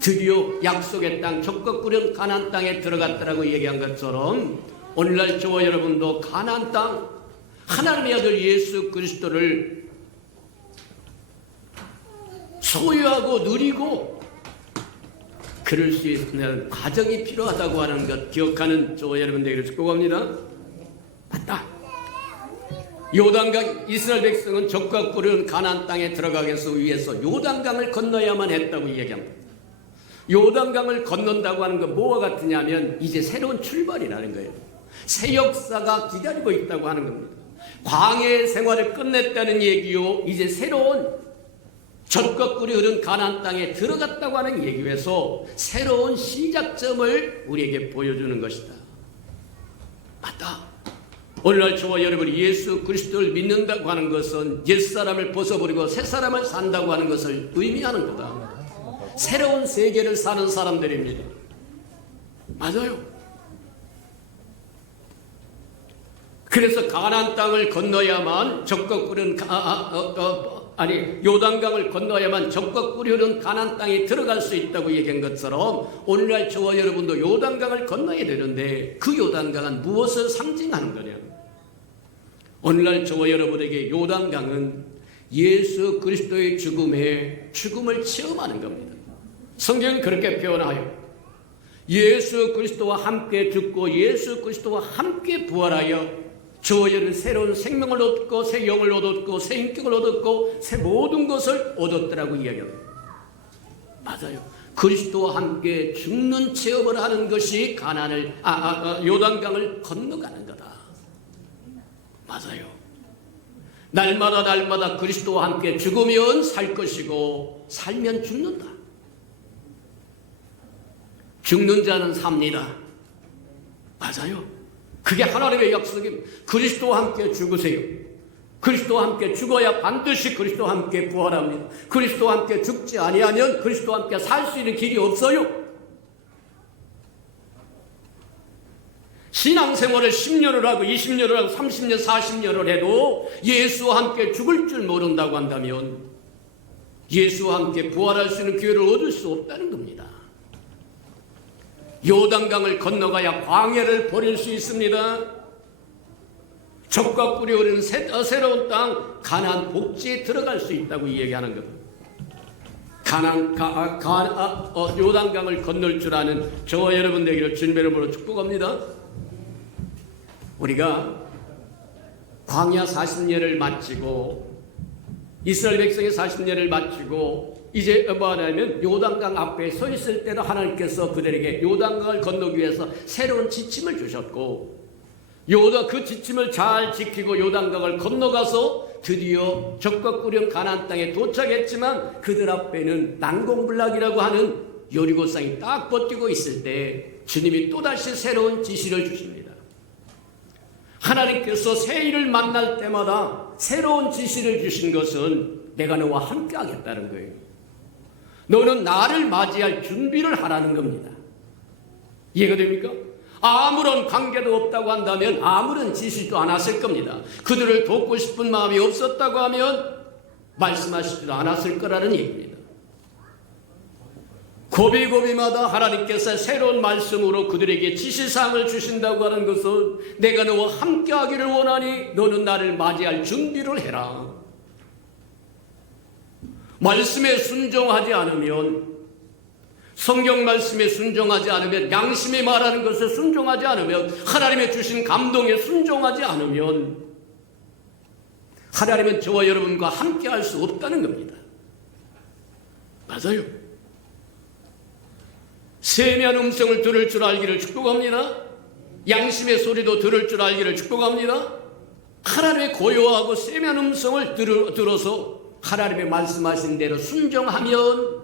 드디어 약속의 땅, 적과 꿀은 가나안 땅에 들어갔다라고 얘기한 것처럼 오늘날 저와 여러분도 가나안 땅, 하나님의 아들 예수 그리스도를 소유하고 누리고 그럴 수 있는 과정이 필요하다고 하는 것 기억하는 저와 여러분들에게 축복합니다. 맞다. 요단강 이스라엘 백성은 적과 꿀은 가나안 땅에 들어가기 위해서 요단강을 건너야만 했다고 얘기합니다. 요단강을 건넌다고 하는 건 뭐와 같으냐면 이제 새로운 출발이라는 거예요. 새 역사가 기다리고 있다고 하는 겁니다. 광야의 생활을 끝냈다는 얘기요, 이제 새로운 젖과 꿀이 흐른 가나안 땅에 들어갔다고 하는 얘기에서 새로운 시작점을 우리에게 보여주는 것이다. 맞다. 오늘날 저와 여러분이 예수 그리스도를 믿는다고 하는 것은 옛사람을 벗어버리고 새사람을 산다고 하는 것을 의미하는 거다. 새로운 세계를 사는 사람들입니다. 맞아요. 그래서 가나안 땅을 건너야만 적과 꿀은 요단강을 건너야만 적과 꿀이 흐르는 가나안 땅에 들어갈 수 있다고 얘기한 것처럼 오늘날 저와 여러분도 요단강을 건너야 되는데 그 요단강은 무엇을 상징하는 거냐? 오늘날 저와 여러분에게 요단강은 예수 그리스도의 죽음을 체험하는 겁니다. 성경은 그렇게 표현하여 예수 그리스도와 함께 죽고 예수 그리스도와 함께 부활하여 저와 여러분 새로운 생명을 얻고 새 영을 얻었고 새 인격을 얻었고 새 모든 것을 얻었더라고 이야기합니다. 맞아요. 그리스도와 함께 죽는 체험을 하는 것이 요단강을 건너가는 거다. 맞아요. 날마다 그리스도와 함께 죽으면 살 것이고 살면 죽는다. 죽는 자는 삽니다. 맞아요. 그게 하나님의 약속입니다. 그리스도와 함께 죽으세요. 그리스도와 함께 죽어야 반드시 그리스도와 함께 부활합니다. 그리스도와 함께 죽지 아니하면 그리스도와 함께 살 수 있는 길이 없어요. 신앙생활을 10년을 하고 20년을 하고 30년, 40년을 해도 예수와 함께 죽을 줄 모른다고 한다면 예수와 함께 부활할 수 있는 기회를 얻을 수 없다는 겁니다. 요단강을 건너가야 광야를 버릴 수 있습니다. 적과 꿀이 흐르는 새로운 땅 가나안 복지에 들어갈 수 있다고 얘기하는 겁니다. 요단강을 건널 줄 아는 저와 여러분들에게 주님의 이름으로 축복합니다. 우리가 광야 40년을 마치고 이스라엘 백성의 40년을 마치고 이제 뭐하냐면 요단강 앞에 서 있을 때도 하나님께서 그들에게 요단강을 건너기 위해서 새로운 지침을 주셨고 그 지침을 잘 지키고 요단강을 건너가서 드디어 적과 꿀은 가나안 땅에 도착했지만 그들 앞에는 난공불락이라고 하는 여리고성이 딱 버티고 있을 때 주님이 또다시 새로운 지시를 주십니다. 하나님께서 새 일을 만날 때마다 새로운 지시를 주신 것은 내가 너와 함께 하겠다는 거예요. 너는 나를 맞이할 준비를 하라는 겁니다. 이해가 됩니까? 아무런 관계도 없다고 한다면 아무런 지시도 안 하실 겁니다. 그들을 돕고 싶은 마음이 없었다고 하면 말씀하시지도 않았을 거라는 얘기입니다. 고비고비마다 하나님께서 새로운 말씀으로 그들에게 지시사항을 주신다고 하는 것은 내가 너와 함께 하기를 원하니 너는 나를 맞이할 준비를 해라. 말씀에 순종하지 않으면 성경 말씀에 순종하지 않으면 양심이 말하는 것에 순종하지 않으면 하나님의 주신 감동에 순종하지 않으면 하나님은 저와 여러분과 함께 할 수 없다는 겁니다. 맞아요. 세미한 음성을 들을 줄 알기를 축복합니다. 양심의 소리도 들을 줄 알기를 축복합니다. 하나님의 고요하고 세미한 음성을 들어서 하나님의 말씀하신 대로 순종하면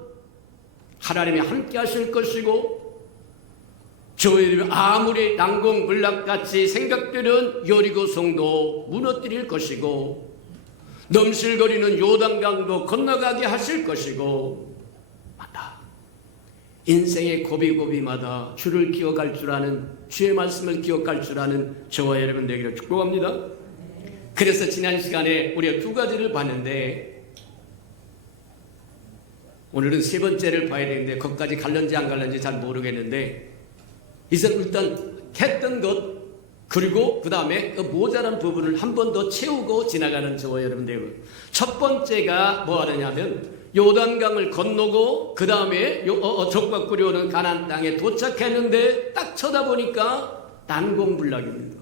하나님이 함께 하실 것이고 저희들이 아무리 난공불락같이 생각되는 여리고성도 무너뜨릴 것이고 넘실거리는 요단강도 건너가게 하실 것이고 맞다. 인생의 고비고비마다 주를 기억할 줄 아는, 주의 말씀을 기억할 줄 아는 저와 여러분 되기를 축복합니다. 그래서 지난 시간에 우리가 두 가지를 봤는데 오늘은 세 번째를 봐야 되는데 거기까지 갈는지 안 갈는지 잘 모르겠는데 일단 했던 것 그리고 그 다음에 그 모자란 부분을 한 번 더 채우고 지나가는 저와 여러분 되고, 첫 번째가 뭐 하느냐면 요단강을 건너고 그 다음에 적과 꿀이 가나안 땅에 도착했는데 딱 쳐다보니까 난공불락입니다.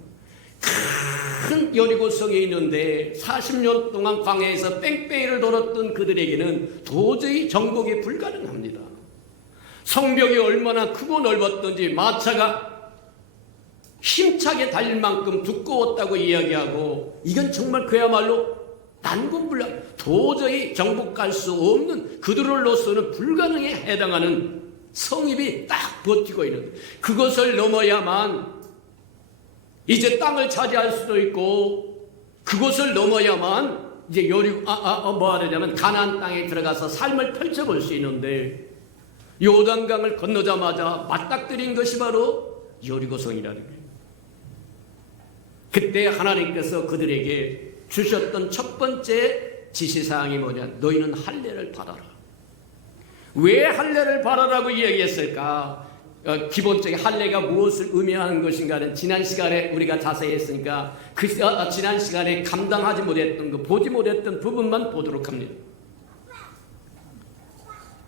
큰 여리고성이 있는데 40년 동안 광야에서 뺑뺑이를 돌았던 그들에게는 도저히 정복이 불가능합니다. 성벽이 얼마나 크고 넓었던지 마차가 힘차게 달릴 만큼 두꺼웠다고 이야기하고, 이건 정말 그야말로 난공불락, 도저히 정복할 수 없는, 그들로서는 불가능에 해당하는 성읍이 딱 버티고 있는, 그것을 넘어야만 이제 땅을 차지할 수도 있고, 그것을 넘어야만 이제 뭐 하려면 가나안 땅에 들어가서 삶을 펼쳐볼 수 있는데, 요단강을 건너자마자 맞닥뜨린 것이 바로 여리고성이라는 거예요. 그때 하나님께서 그들에게 주셨던 첫 번째 지시사항이 뭐냐? 너희는 할례를 받아라. 왜 할례를 받아라고 이야기했을까? 기본적인 할례가 무엇을 의미하는 것인가는 지난 시간에 우리가 자세히 했으니까 지난 시간에 감당하지 못했던 것, 보지 못했던 부분만 보도록 합니다.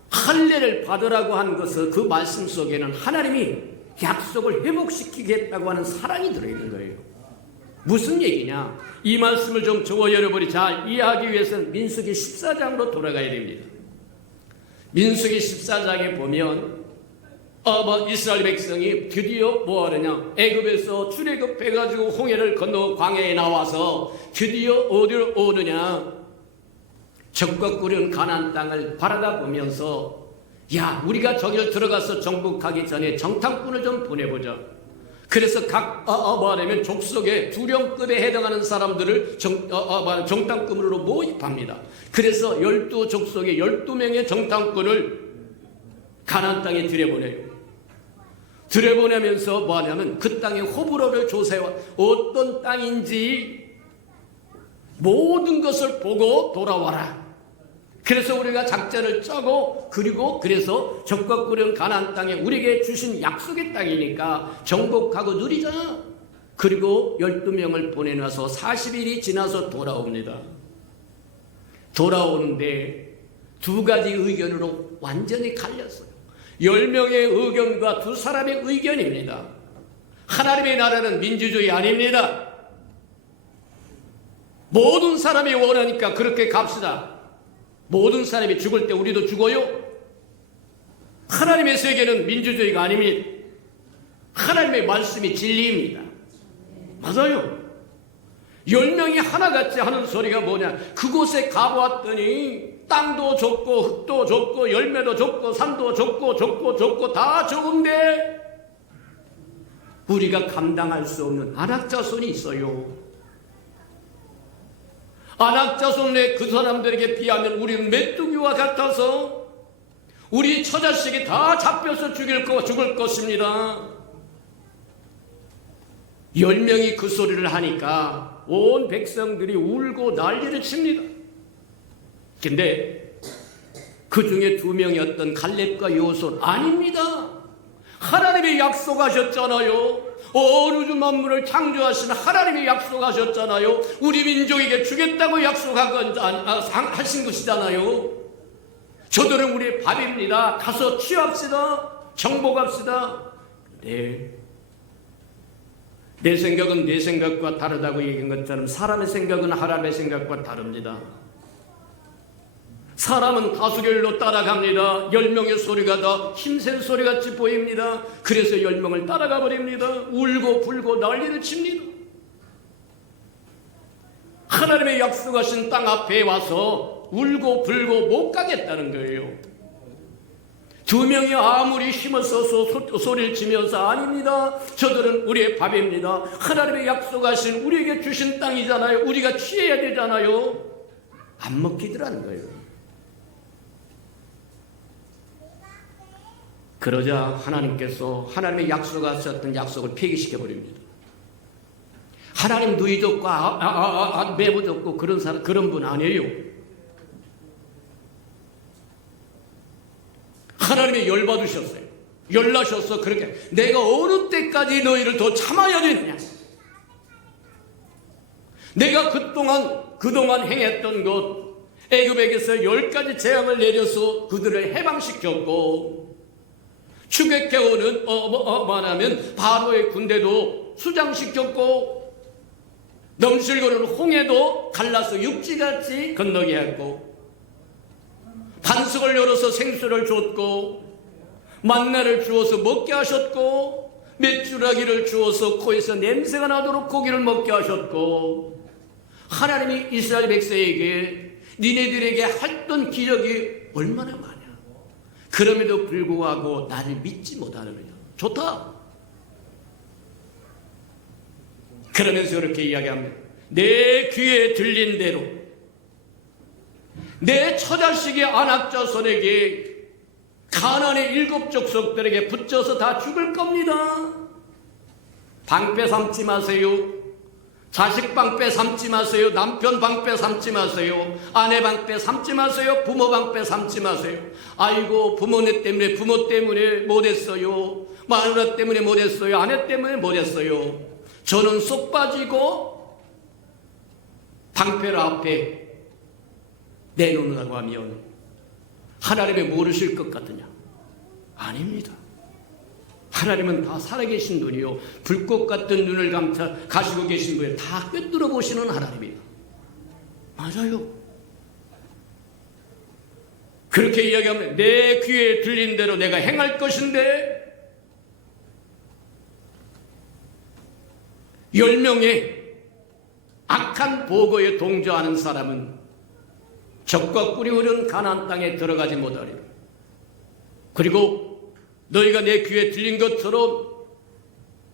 할례를 받으라고 하는 것은 그 말씀 속에는 하나님이 약속을 회복시키겠다고 하는 사랑이 들어있는 거예요. 무슨 얘기냐? 이 말씀을 좀 저와 여러분이 잘 이해하기 위해서는 민수기 14장으로 돌아가야 됩니다. 민수기 14장에 보면 이스라엘 백성이 드디어 뭐 하느냐? 애굽에서 출애굽해가지고 홍해를 건너 광야에 나와서 드디어 어디로 오느냐? 적과 꿀은 가나안 땅을 바라다 보면서, 야, 우리가 저기를 들어가서 정복하기 전에 정탐꾼을 좀 보내보자. 그래서 각 뭐 하냐면 족속의 두령급에 해당하는 사람들을 정탐꾼으로 모집합니다. 그래서 12족속의 12명의 정탐꾼을 가나안 땅에 들여보내요. 들여보내면서 뭐 하냐면 그 땅의 호불호를 조사해와 어떤 땅인지 모든 것을 보고 돌아와라. 그래서 우리가 작전을 짜고, 그리고 그래서 적과 꿀은 가나안 땅에 우리에게 주신 약속의 땅이니까 정복하고 누리자. 그리고 12명을 보내놔서 40일이 지나서 돌아옵니다. 돌아오는데 두 가지 의견으로 완전히 갈렸어요. 10명의 의견과 두 사람의 의견입니다. 하나님의 나라는 민주주의 아닙니다. 모든 사람이 원하니까 그렇게 갑시다. 모든 사람이 죽을 때 우리도 죽어요? 하나님의 세계는 민주주의가 아닙니다. 하나님의 말씀이 진리입니다. 맞아요. 10명이 하나같이 하는 소리가 뭐냐? 그곳에 가보았더니 땅도 좋고 흙도 좋고 열매도 좋고 산도 좋고 다 좋은데 우리가 감당할 수 없는 안악자손이 있어요. 안악자손의 그 사람들에게 비하면 우리는 메뚜기와 같아서 우리 처자식이 다 잡혀서 죽을 것입니다. 10명이 그 소리를 하니까 온 백성들이 울고 난리를 칩니다. 근데 그 중에 2명이었던 갈렙과 여호수아는 아닙니다. 하나님이 약속하셨잖아요. 온 우주 만물을 창조하신 하나님이 약속하셨잖아요. 우리 민족에게 주겠다고 하신 것이잖아요. 저들은 우리의 밥입니다. 가서 취합시다. 정복합시다. 네. 내 생각은 내 생각과 다르다고 얘기한 것처럼 사람의 생각은 하나님의 생각과 다릅니다. 사람은 다수결로 따라갑니다. 10명의 소리가 다 힘센 소리같이 보입니다. 그래서 10명을 따라가 버립니다. 울고 불고 난리를 칩니다. 하나님의 약속하신 땅 앞에 와서 울고 불고 못 가겠다는 거예요. 2명이 아무리 힘을 써서 소리를 치면서 아닙니다. 저들은 우리의 밥입니다. 하나님의 약속하신 우리에게 주신 땅이잖아요. 우리가 취해야 되잖아요. 안 먹히더라는 거예요. 그러자 하나님께서 하나님의 약속하셨던 약속을 폐기시켜 버립니다. 하나님 누이 좋고 매부 좋고 그런 사람, 그런 분 아니에요. 하나님이 열받으셨어요. 열나셔서 그렇게 내가 어느 때까지 너희를 더 참아야 되느냐. 내가 그동안 행했던 것, 애굽에게서 10가지 재앙을 내려서 그들을 해방시켰고, 추격해오는 말하면 바로의 군대도 수장시켰고, 넘실거리는 홍해도 갈라서 육지같이 건너게 했고, 반석을 열어서 생수를 줬고, 만나를 주어서 먹게 하셨고, 메추라기를 주어서 코에서 냄새가 나도록 고기를 먹게 하셨고, 하나님이 이스라엘 백성에게 니네들에게 했던 기적이 얼마나 많아. 그럼에도 불구하고 나를 믿지 못하느냐. 좋다. 그러면서 이렇게 이야기합니다. 내 귀에 들린 대로 내 처자식의 안악자손에게 가나안의 7 족속들에게 붙여서 다 죽을 겁니다. 방패 삼지 마세요. 자식 방패 삼지 마세요. 남편 방패 삼지 마세요. 아내 방패 삼지 마세요. 부모 방패 삼지 마세요. 아이고 부모 때문에 못했어요. 마누라 때문에 못했어요. 아내 때문에 못했어요. 저는 쏙 빠지고 방패를 앞에 내놓는다고 하면 하나님이 모르실 것 같으냐? 아닙니다. 하나님은 다 살아계신 분이요, 불꽃 같은 눈을 가지고 계신 분이요, 다 꿰뚫어 보시는 하나님이다. 맞아요. 그렇게 이야기하면 내 귀에 들린 대로 내가 행할 것인데, 10명의 악한 보고에 동조하는 사람은 적과 꿀이 흐르는 가나안 땅에 들어가지 못하리라. 그리고 너희가 내 귀에 들린 것처럼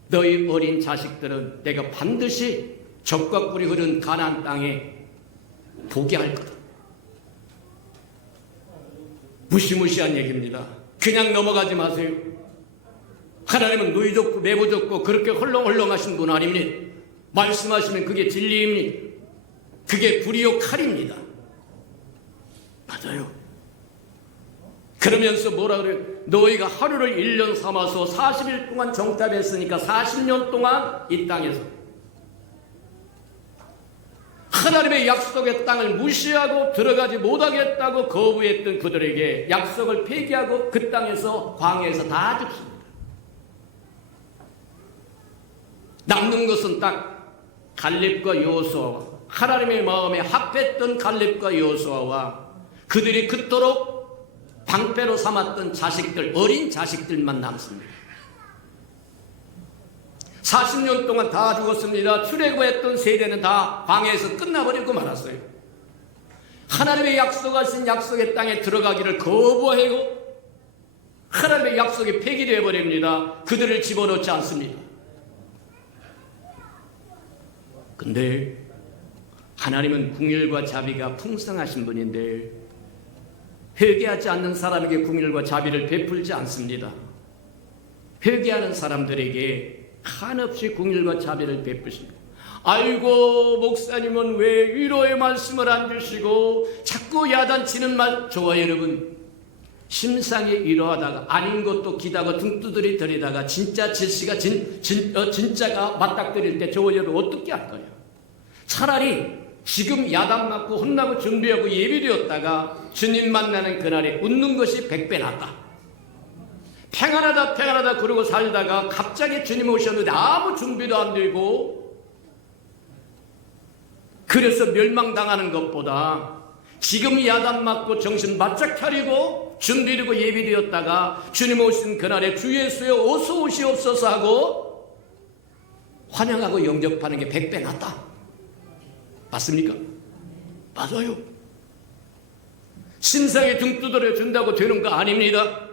너희 어린 자식들은 내가 반드시 적과 꿀이 흐르는 가나안 땅에 보게 할 거다. 무시무시한 얘기입니다. 그냥 넘어가지 마세요. 하나님은 누이 좋고 매부 좋고 그렇게 헐렁헐렁하신 분 아닙니다. 말씀하시면 그게 진리입니다. 그게 불이요 칼입니다. 맞아요. 그러면서 뭐라 그래요? 너희가 하루를 1년 삼아서 40일 동안 정탐했으니까 40년 동안 이 땅에서 하나님의 약속의 땅을 무시하고 들어가지 못하겠다고 거부했던 그들에게 약속을 폐기하고 그 땅에서 광야에서 다 죽습니다. 남는 것은 딱 갈렙과 여호수아와 하나님의 마음에 합했던 갈렙과 여호수아와 그들이 그토록 방패로 삼았던 자식들, 어린 자식들만 남습니다. 40년 동안 다 죽었습니다. 출애굽했던 세대는 다 광야에서 끝나버리고 말았어요. 하나님의 약속하신 약속의 땅에 들어가기를 거부하고 하나님의 약속이 폐기되어 버립니다. 그들을 집어넣지 않습니다. 근데 하나님은 긍휼과 자비가 풍성하신 분인데 회개하지 않는 사람에게 긍휼과 자비를 베풀지 않습니다. 회개하는 사람들에게 한없이 긍휼과 자비를 베푸십니다. 아이고 목사님은 왜 위로의 말씀을 안 주시고 자꾸 야단치는 말. 저와 여러분, 심상에 이러하다가 아닌 것도 기다가 등 두드리 들이다가 진짜 질시가 진짜가 맞닥뜨릴 때 저와 여러분 어떻게 할 거예요? 차라리 지금 야단 맞고 혼나고 준비하고 예비되었다가 주님 만나는 그날에 웃는 것이 100배 낫다. 평안하다 그러고 살다가 갑자기 주님 오셨는데 아무 준비도 안 되고 그래서 멸망당하는 것보다 지금 야단 맞고 정신 바짝 차리고 준비되고 예비되었다가 주님 오신 그날에 주 예수여 어서 오시옵소서 하고 환영하고 영접하는 게 100배 낫다. 맞습니까? 맞아요. 신상에 등 두드려 준다고 되는 거 아닙니다.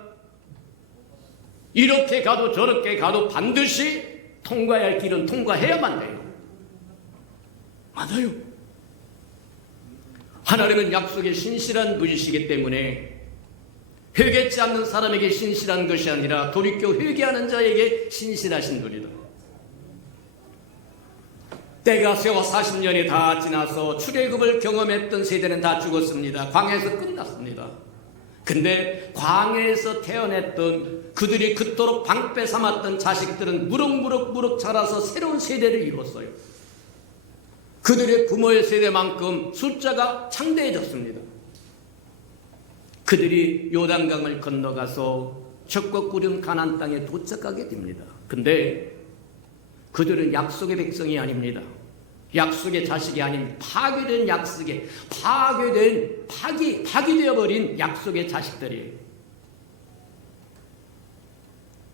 이렇게 가도 저렇게 가도 반드시 통과해야 할 길은 통과해야만 돼요. 맞아요. 하나님은 약속에 신실한 분이시기 때문에 회개치 않는 사람에게 신실한 것이 아니라 돌이켜 회개하는 자에게 신실하신 분이다. 때가 세워 40년이 다 지나서 출애굽을 경험했던 세대는 다 죽었습니다. 광야에서 끝났습니다. 근데 광야에서 태어났던 그들이 그토록 방패 삼았던 자식들은 무럭무럭 자라서 새로운 세대를 이뤘어요. 그들의 부모의 세대만큼 숫자가 창대해졌습니다. 그들이 요단강을 건너가서 적과 꾸린 가나안 땅에 도착하게 됩니다. 근데 그들은 약속의 백성이 아닙니다. 약속의 자식이 아닌 파괴된 약속에 파기되어 버린 약속의 자식들이에요.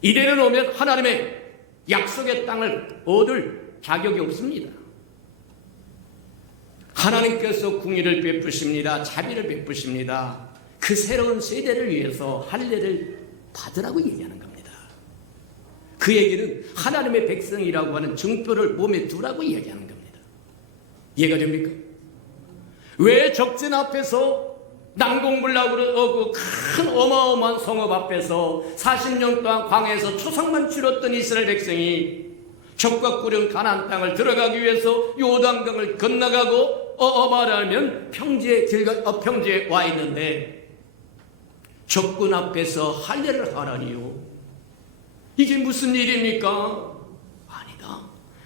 이래는 오면 하나님의 약속의 땅을 얻을 자격이 없습니다. 하나님께서 궁의를 베푸십니다. 자비를 베푸십니다. 그 새로운 세대를 위해서 할례를 받으라고 얘기하는 겁니다. 그 얘기는 하나님의 백성이라고 하는 증표를 몸에 두라고 얘기하는 겁니다. 이해가 됩니까? 왜 적진 앞에서 난공불락으로 큰 어마어마한 성읍 앞에서 40년 동안 광야에서 초상만 치렀던 이스라엘 백성이 적과 꾸린 가나안 땅을 들어가기 위해서 요단강을 건너가고 말하면 평지에 와 있는데 적군 앞에서 할례를 하라니요? 이게 무슨 일입니까? 아니다.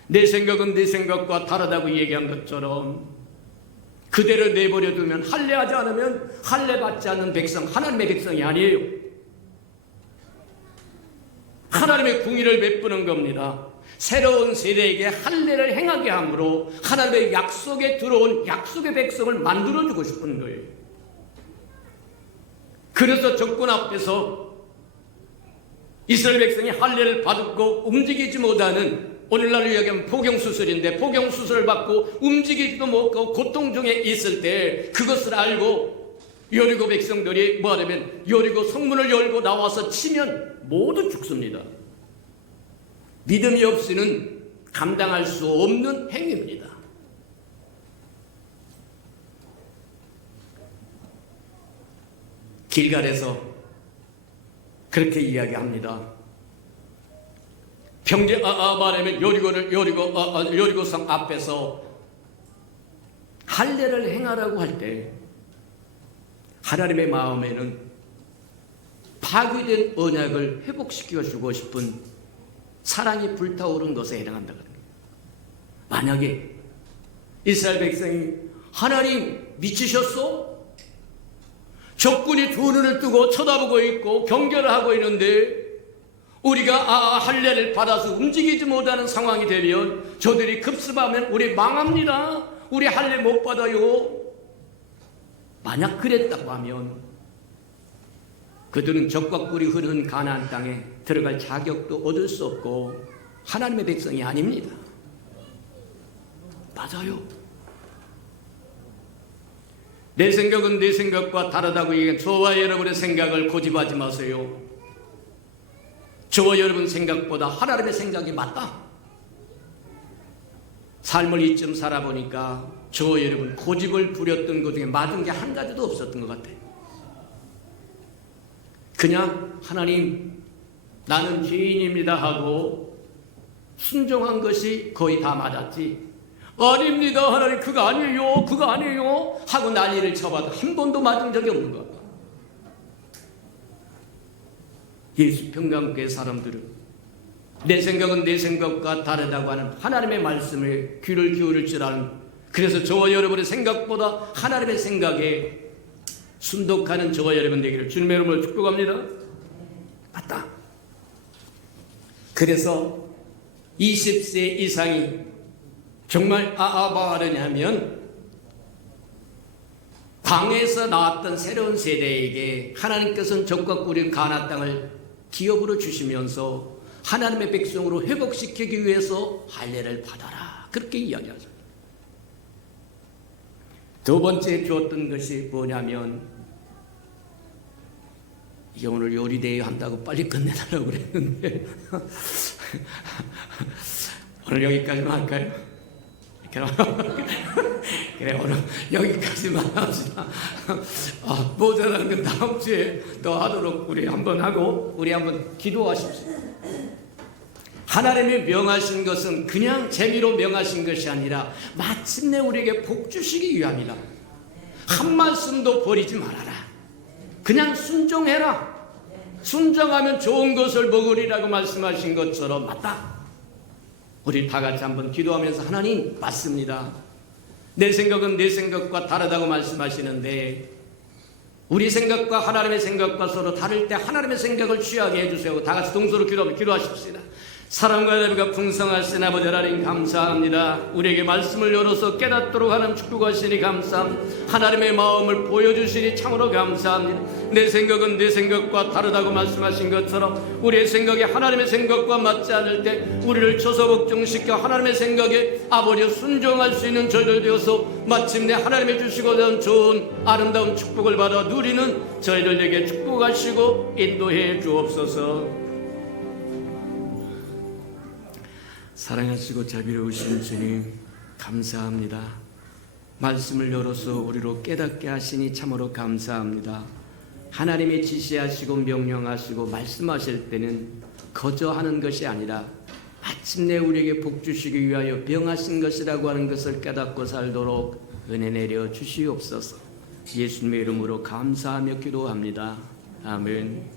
내 생각은 내 생각과 다르다고 얘기한 것처럼 그대로 내버려 두면 할례하지 않으면 할례 받지 않는 백성, 하나님의 백성이 아니에요. 하나님의 궁의를 베푸는 겁니다. 새로운 세대에게 할례를 행하게 함으로 하나님의 약속에 들어온 약속의 백성을 만들어주고 싶은 거예요. 그래서 적군 앞에서 이스라엘 백성이 할례를 받고 움직이지 못하는, 오늘날 이야기하면 포경수술인데 포경수술을 받고 움직이지도 못하고 고통 중에 있을 때 그것을 알고 여리고 백성들이 뭐하냐면 여리고 성문을 열고 나와서 치면 모두 죽습니다. 믿음이 없이는 감당할 수 없는 행위입니다. 길갈에서 그렇게 이야기합니다. 평지 말하면 여리고성 앞에서 할례를 행하라고 할 때 하나님의 마음에는 파괴된 언약을 회복시켜 주고 싶은 사랑이 불타오른 것에 해당한다는 거예요. 만약에 이스라엘 백성이 하나님 미치셨어? 적군이 두 눈을 뜨고 쳐다보고 있고 경계를 하고 있는데 우리가 할례를 받아서 움직이지 못하는 상황이 되면 저들이 급습하면 우리 망합니다. 우리 할례 못 받아요. 만약 그랬다고 하면 그들은 적과 꿀이 흐르는 가나안 땅에 들어갈 자격도 얻을 수 없고 하나님의 백성이 아닙니다. 맞아요. 내 생각은 내 생각과 다르다고 얘기한 저와 여러분의 생각을 고집하지 마세요. 저와 여러분 생각보다 하나님의 생각이 맞다. 삶을 이쯤 살아보니까 저와 여러분 고집을 부렸던 것 중에 맞은 게 한 가지도 없었던 것 같아요. 그냥 하나님 나는 죄인입니다 하고 순종한 것이 거의 다 맞았지, 아닙니다 하나님 그거 아니에요 하고 난리를 쳐봐도 한 번도 맞은 적이 없는 것 같아요. 예수 평강교회 사람들은 내 생각은 내 생각과 다르다고 하는 하나님의 말씀에 귀를 기울일 줄 아는, 그래서 저와 여러분의 생각보다 하나님의 생각에 순독하는 저와 여러분 되기를 주님의 이름으로 축복합니다. 맞다. 그래서 20세 이상이 정말 말하냐면 광야에서 나왔던 새로운 세대에게 하나님께서는 적과 꿀인 가나안 땅을 기업으로 주시면서 하나님의 백성으로 회복시키기 위해서 할례를 받아라, 그렇게 이야기하죠. 두 번째 주었던 것이 뭐냐면, 이게 오늘 요리대회 한다고 빨리 끝내달라고 그랬는데 오늘 여기까지만 할까요? 그래, 오늘 여기까지만 합시다. 모자란 건 다음 주에 더 하도록 우리 한번 하고, 우리 한번 기도하십시오. 하나님이 명하신 것은 그냥 재미로 명하신 것이 아니라 마침내 우리에게 복 주시기 위함이다. 한 말씀도 버리지 말아라. 그냥 순종해라. 순종하면 좋은 것을 먹으리라고 말씀하신 것처럼 맞다. 우리 다 같이 한번 기도하면서, 하나님 맞습니다. 내 생각은 내 생각과 다르다고 말씀하시는데 우리 생각과 하나님의 생각과 서로 다를 때 하나님의 생각을 취하게 해주세요. 다 같이 동서로 기도하십시다. 사랑과 자비가 풍성하신 아버지 하나님 감사합니다. 우리에게 말씀을 열어서 깨닫도록 하는 축복하시니 감사합니다. 하나님의 마음을 보여주시니 참으로 감사합니다. 내 생각은 내 생각과 다르다고 말씀하신 것처럼 우리의 생각이 하나님의 생각과 맞지 않을 때 우리를 조소복종시켜 하나님의 생각에 아버지 순종할 수 있는 저희들 되어서 마침내 하나님이 주시고자 하는 좋은 아름다운 축복을 받아 누리는 저희들에게 축복하시고 인도해 주옵소서. 사랑하시고 자비로우신 주님 감사합니다. 말씀을 열어서 우리로 깨닫게 하시니 참으로 감사합니다. 하나님이 지시하시고 명령하시고 말씀하실 때는 거저하는 것이 아니라 마침내 우리에게 복 주시기 위하여 명하신 것이라고 하는 것을 깨닫고 살도록 은혜 내려 주시옵소서. 예수님의 이름으로 감사하며 기도합니다. 아멘.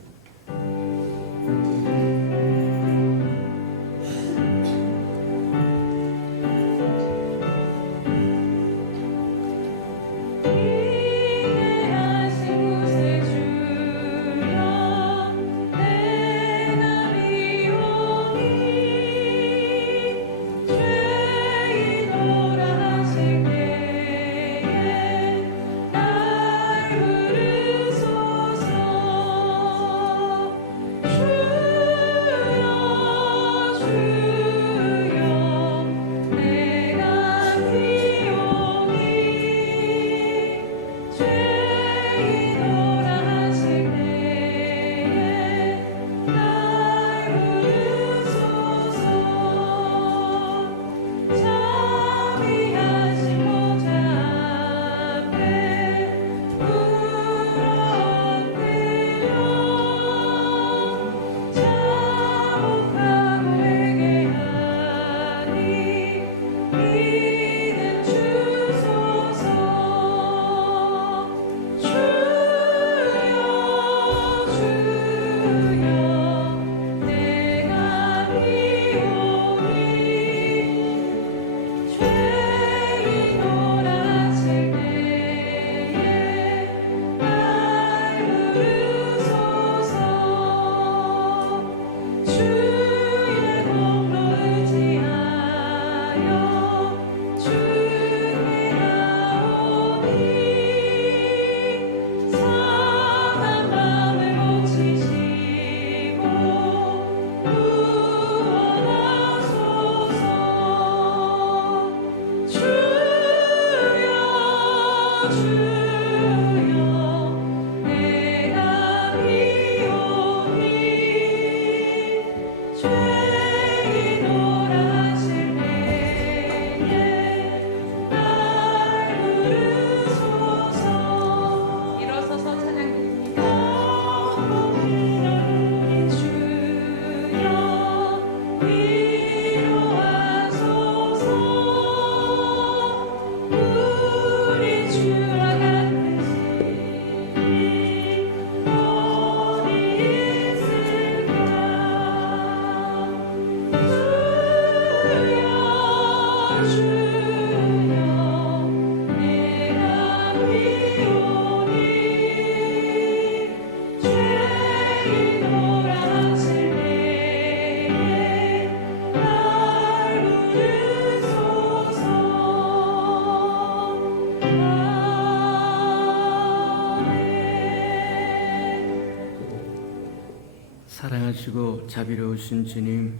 사랑하시고 자비로우신 주님,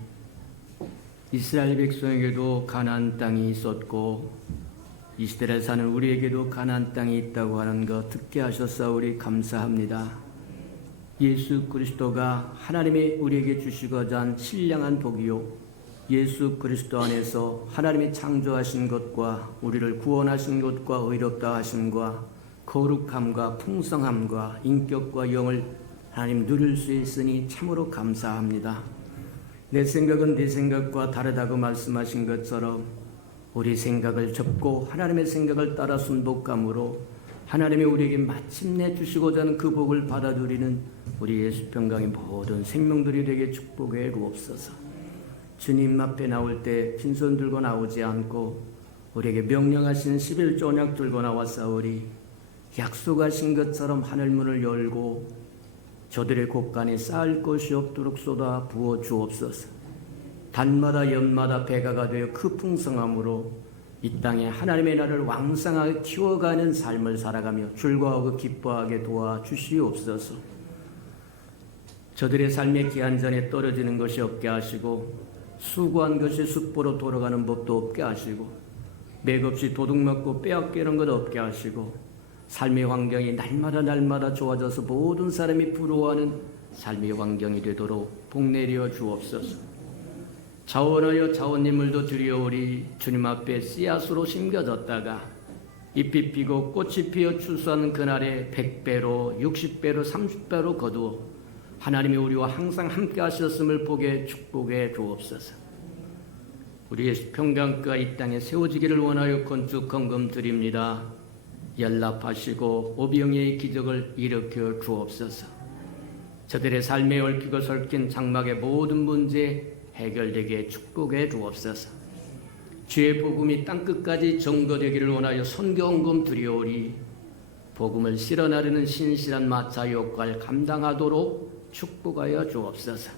이스라엘 백성에게도 가나안 땅이 있었고 이 시대를 사는 우리에게도 가나안 땅이 있다고 하는 것 듣게 하셨사오니 감사합니다. 예수 그리스도가 하나님이 우리에게 주시고자 한 신령한 복이요 예수 그리스도 안에서 하나님이 창조하신 것과 우리를 구원하신 것과 의롭다 하심과 거룩함과 풍성함과 인격과 영을 하나님 누릴 수 있으니 참으로 감사합니다. 내 생각은 네 생각과 다르다고 말씀하신 것처럼 우리 생각을 접고 하나님의 생각을 따라 순복함으로 하나님이 우리에게 마침내 주시고자 하는 그 복을 받아 누리는 우리 예수평강의 모든 생명들이 되게 축복해 주옵소서. 주님 앞에 나올 때 빈손 들고 나오지 않고 우리에게 명령하신 11조 언약 들고 나왔사오리. 약속하신 것처럼 하늘문을 열고 저들의 곳간에 쌓을 것이 없도록 쏟아 부어 주옵소서. 달마다 연마다 배가가 되어 그 풍성함으로 이 땅에 하나님의 나라를 왕성하게 키워가는 삶을 살아가며 즐거워하고 기뻐하게 도와주시옵소서. 저들의 삶의 기한전에 떨어지는 것이 없게 하시고 수고한 것이 숫보로 돌아가는 법도 없게 하시고 맥없이 도둑맞고 빼앗기는 것 없게 하시고 삶의 환경이 날마다 좋아져서 모든 사람이 부러워하는 삶의 환경이 되도록 복내려 주옵소서. 자원하여 자원님을도 드리오리. 주님 앞에 씨앗으로 심겨졌다가 잎이 피고 꽃이 피어 추수하는 그날에 100배로 60배로 30배로 거두어 하나님이 우리와 항상 함께 하셨음을 보게 축복해 주옵소서. 우리의 평강교회가 이 땅에 세워지기를 원하여 건축 헌금 드립니다. 연락하시고 오병이의 기적을 일으켜 주옵소서. 저들의 삶에 얽히고 설킨 장막의 모든 문제 해결되게 축복해 주옵소서. 주의 복음이 땅끝까지 전거되기를 원하여 선교헌금 드리오리. 복음을 실어나르는 신실한 마차 역할 감당하도록 축복하여 주옵소서.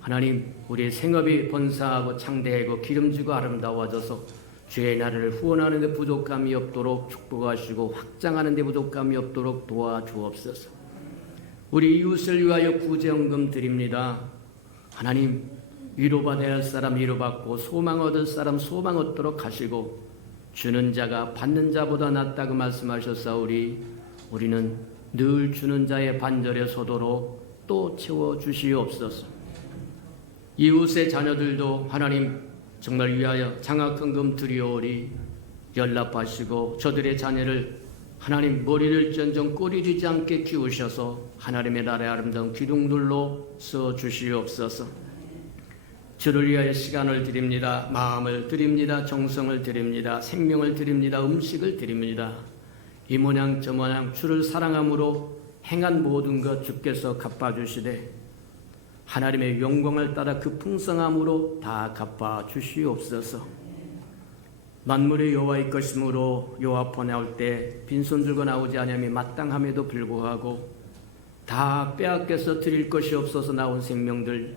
하나님, 우리의 생업이 번성하고 창대하고 기름지고 아름다워져서 주의 나라를 후원하는 데 부족함이 없도록 축복하시고 확장하는 데 부족함이 없도록 도와주옵소서. 우리 이웃을 위하여 구제헌금 드립니다. 하나님, 위로받아야 할 사람 위로받고 소망 얻을 사람 소망 얻도록 하시고 주는 자가 받는 자보다 낫다고 말씀하셨사오리. 우리는 늘 주는 자의 반절에 서도록 또 채워주시옵소서. 이웃의 자녀들도 하나님 정말 위하여 장학헌금 드리오리. 연락하시고 저들의 자녀를 하나님 머리를 전정 꼬리 지지 않게 키우셔서 하나님의 나라의 아름다운 기둥들로 써주시옵소서. 주를 위하여 시간을 드립니다. 마음을 드립니다. 정성을 드립니다. 생명을 드립니다. 음식을 드립니다. 이 모양 저 모양 주를 사랑함으로 행한 모든 것 주께서 갚아주시되 하나님의 영광을 따라 그 풍성함으로 다 갚아주시옵소서. 만물의 여호와의 것이므로 여호와 앞에 나올 때 빈손 들고 나오지 아니함이 마땅함에도 불구하고 다 빼앗겨서 드릴 것이 없어서 나온 생명들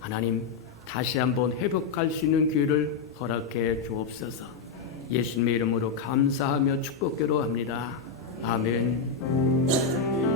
하나님 다시 한번 회복할 수 있는 기회를 허락해 주옵소서. 예수님의 이름으로 감사하며 축복기로 합니다. 아멘. 하나님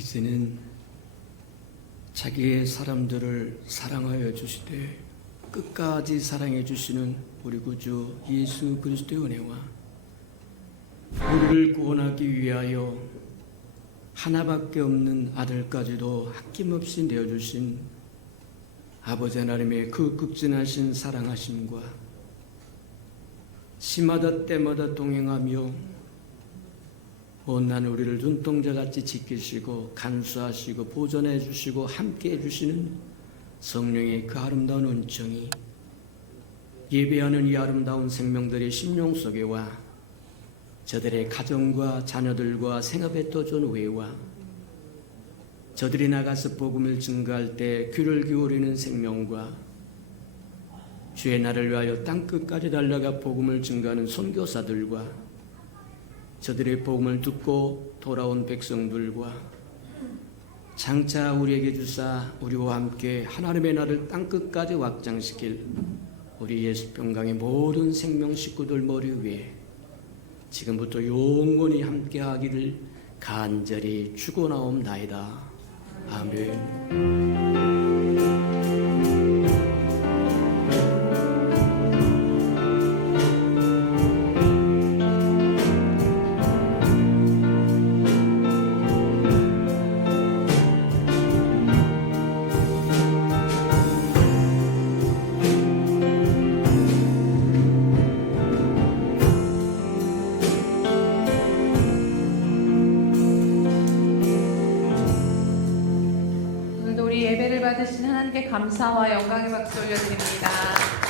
이제는 자기의 사람들을 사랑하여 주시되 끝까지 사랑해 주시는 우리 구주 예수 그리스도의 은혜와 우리를 구원하기 위하여 하나밖에 없는 아들까지도 아낌없이 내어주신 아버지 하나님의 그 극진하신 사랑하심과 시마다 때마다 동행하며 온난 우리를 눈동자같이 지키시고 간수하시고 보존해 주시고 함께해 주시는 성령의 그 아름다운 은총이 예배하는 이 아름다운 생명들의 심령 속에와 저들의 가정과 자녀들과 생업에 떠준 외와 저들이 나가서 복음을 증거할 때 귀를 기울이는 생명과 주의 날을 위하여 땅끝까지 달려가 복음을 증거하는 선교사들과 저들의 복음을 듣고 돌아온 백성들과 장차 우리에게 주사 우리와 함께 하나님의 나라를 땅끝까지 확장시킬 우리 예수평강의 모든 생명 식구들 머리 위에 지금부터 영원히 함께하기를 간절히 축원하옵나이다. 아멘. 오늘도 우리 예배를 받으신 하나님께 감사와 영광의 박수 올려드립니다.